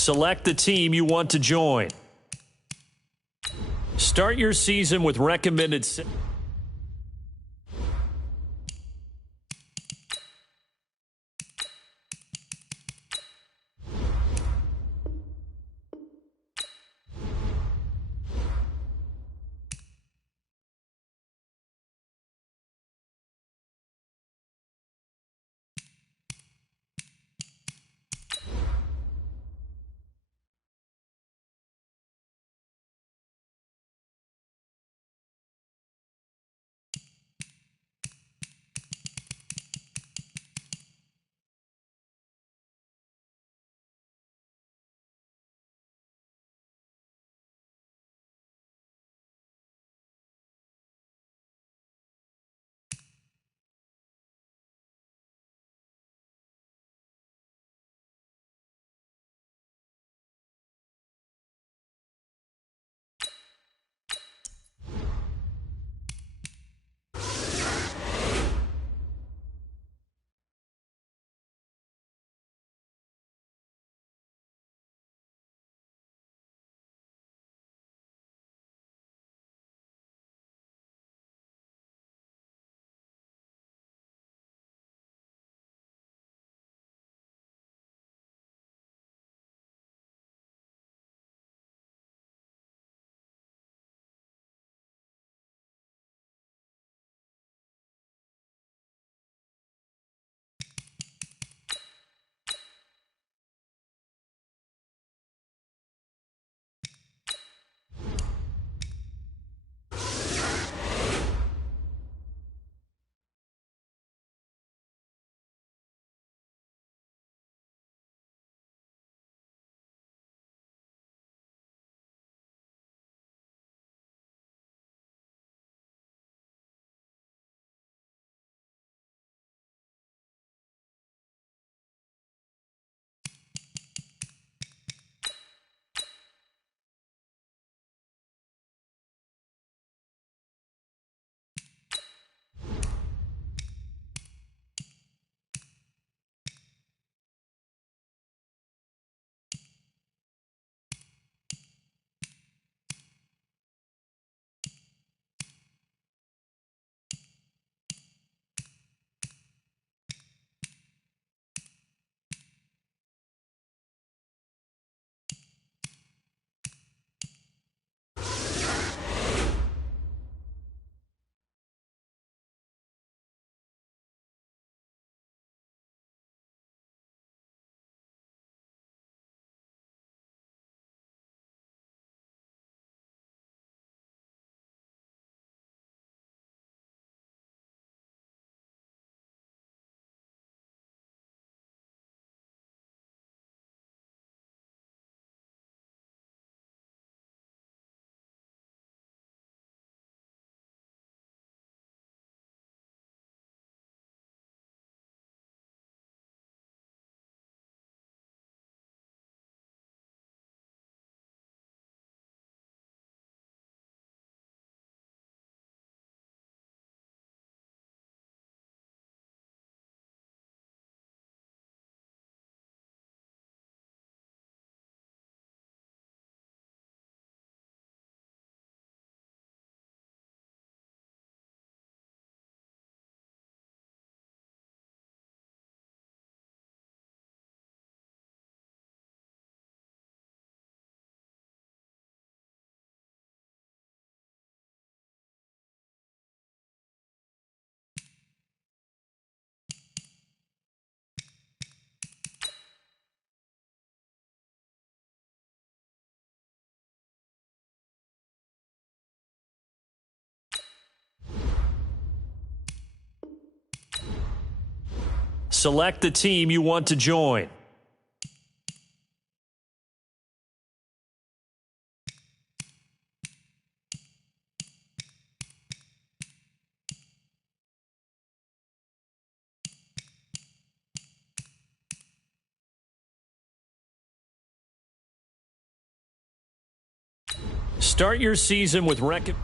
Select the team you want to join. Start your season with recommended... Select the team you want to join. Start your season with record.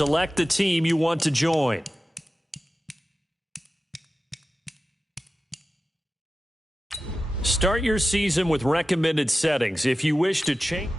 Select the team you want to join. Start your season with recommended settings. If you wish to change...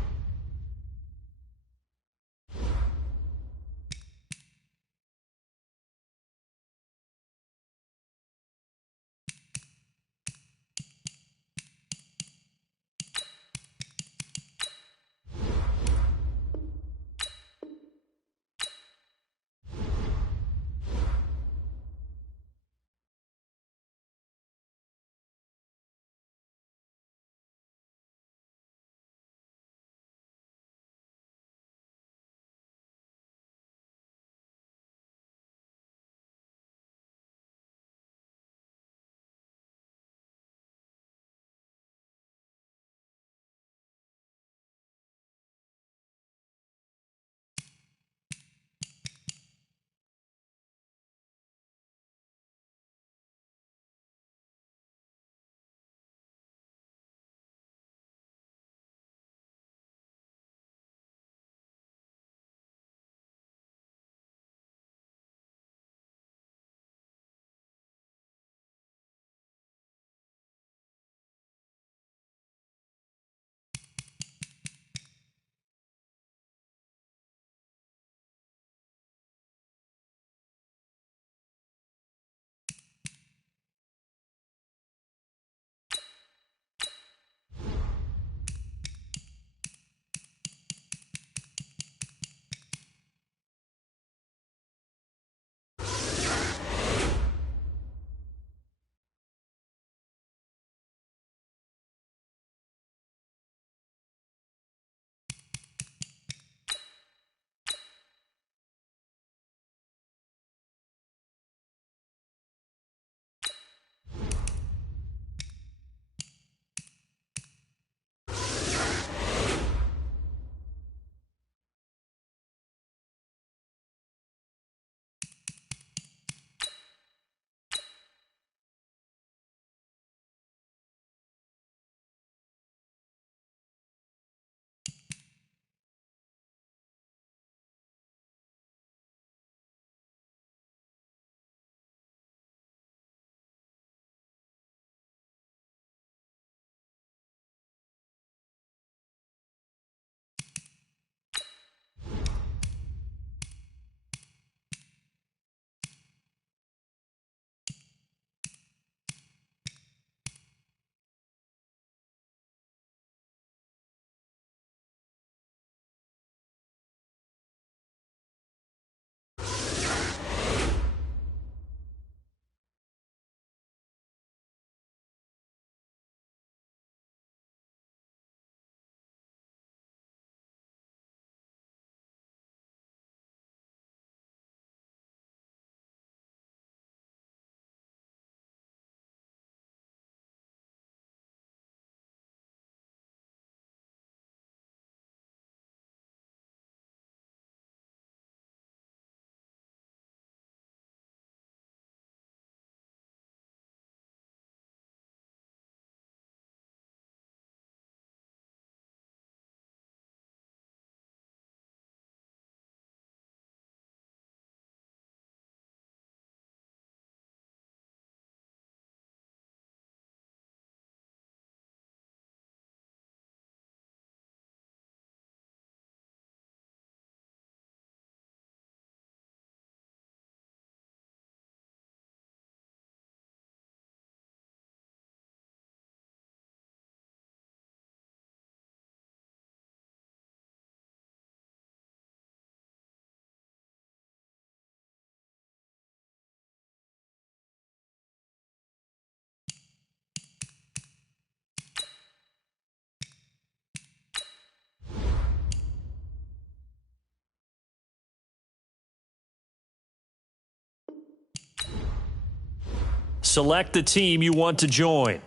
Select the team you want to join.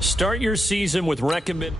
Start your season with recommended...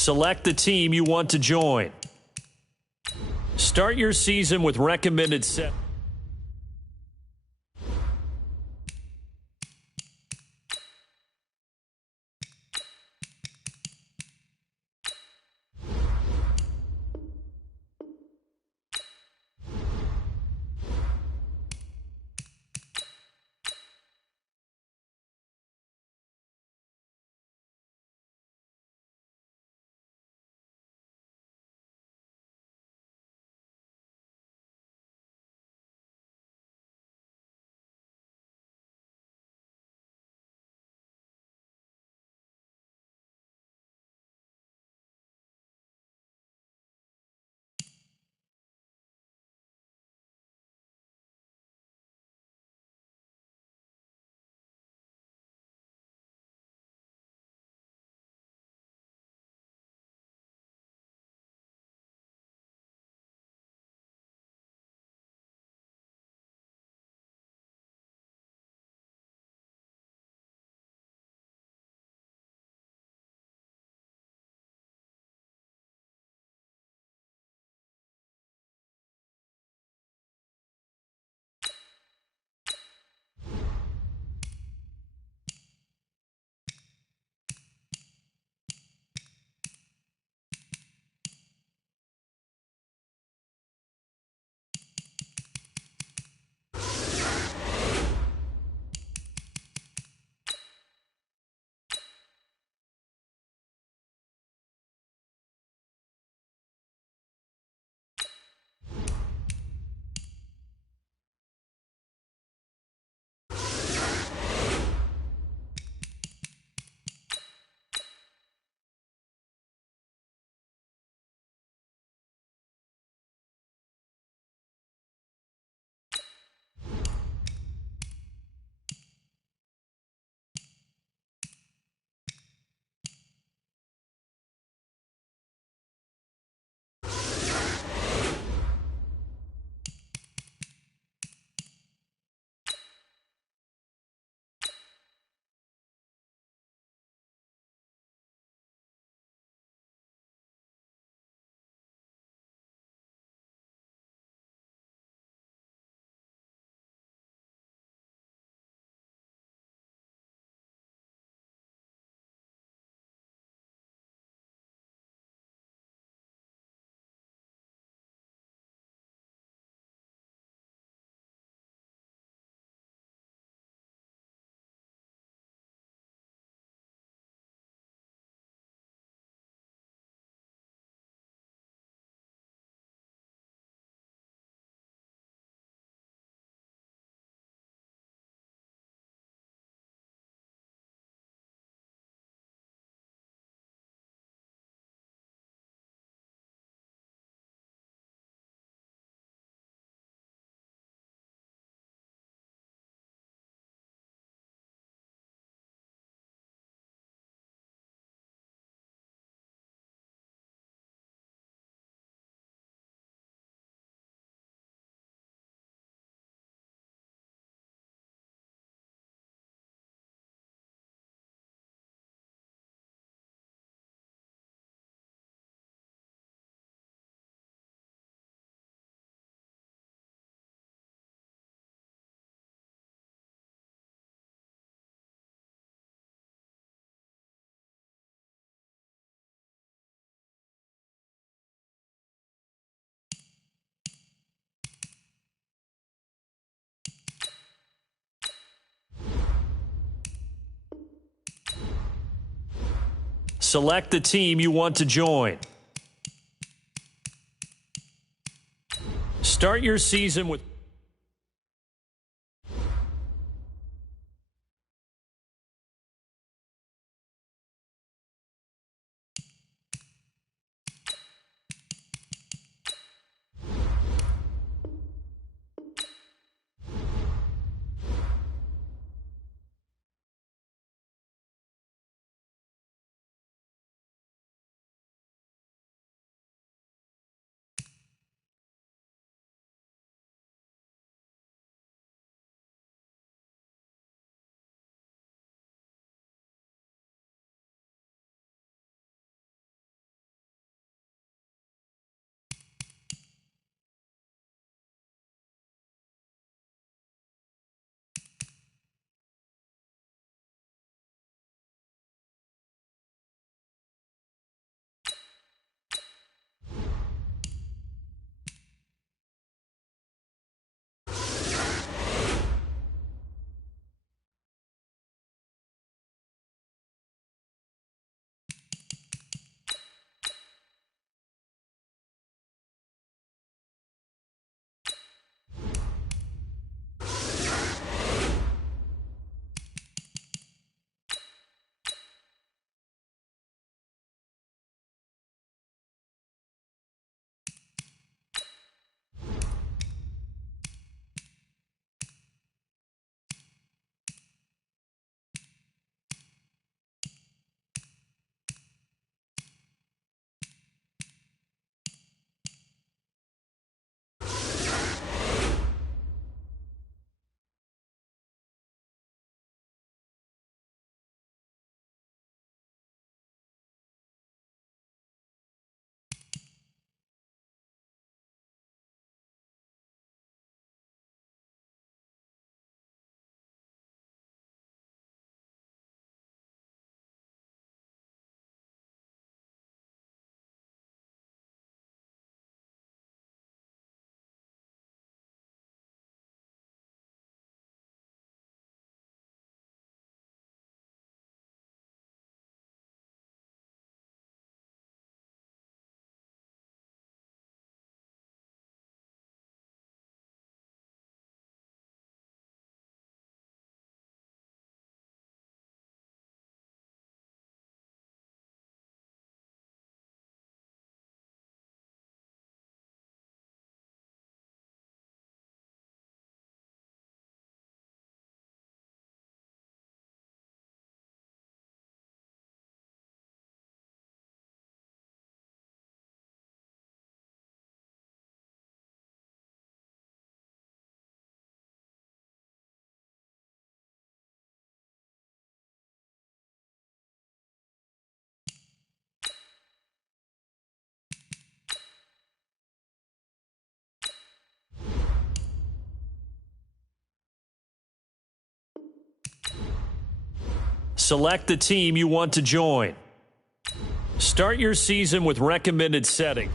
Select the team you want to join. Start your season with recommended set. Select the team you want to join. Start your season with Select the team you want to join. Start your season with recommended setting.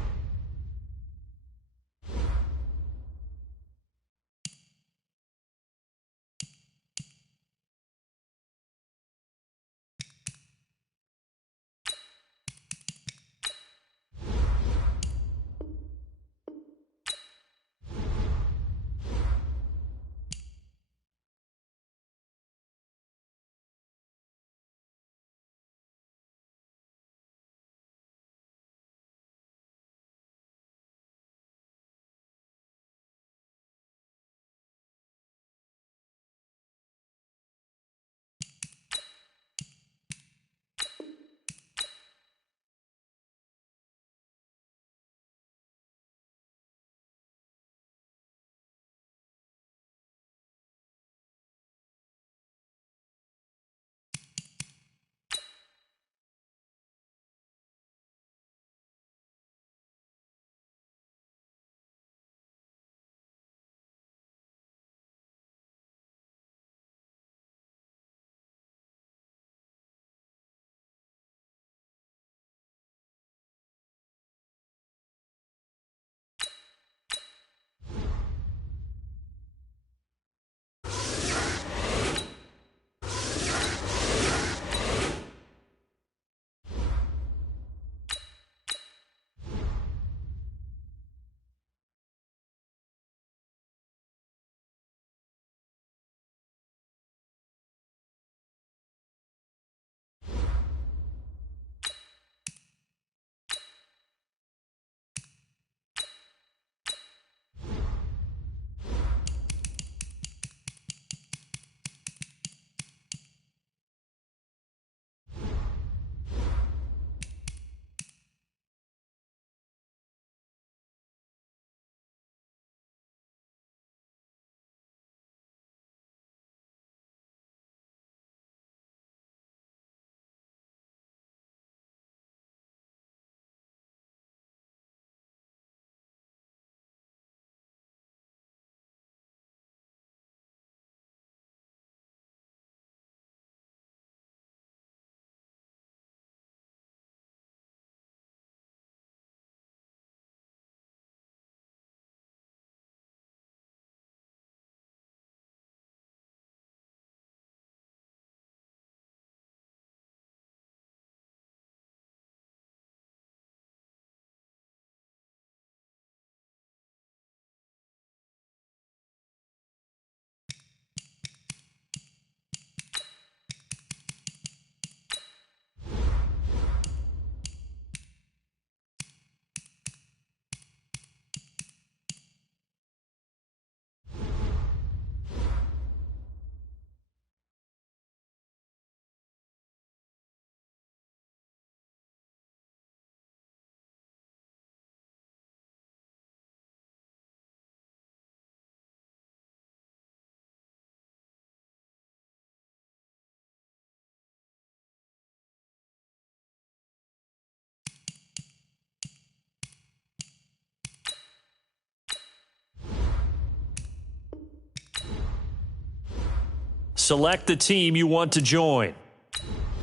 Select the team you want to join.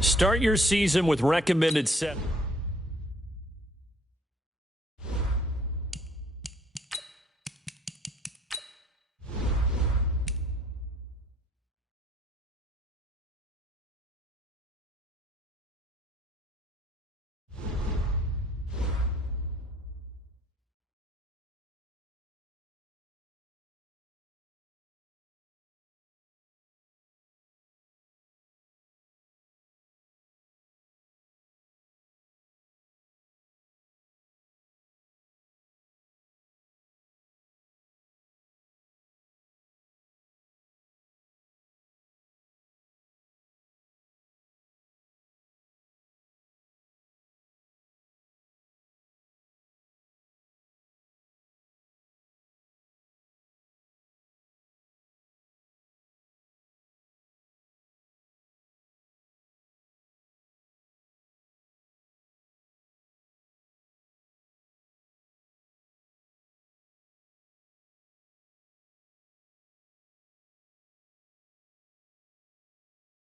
Start your season with recommended set.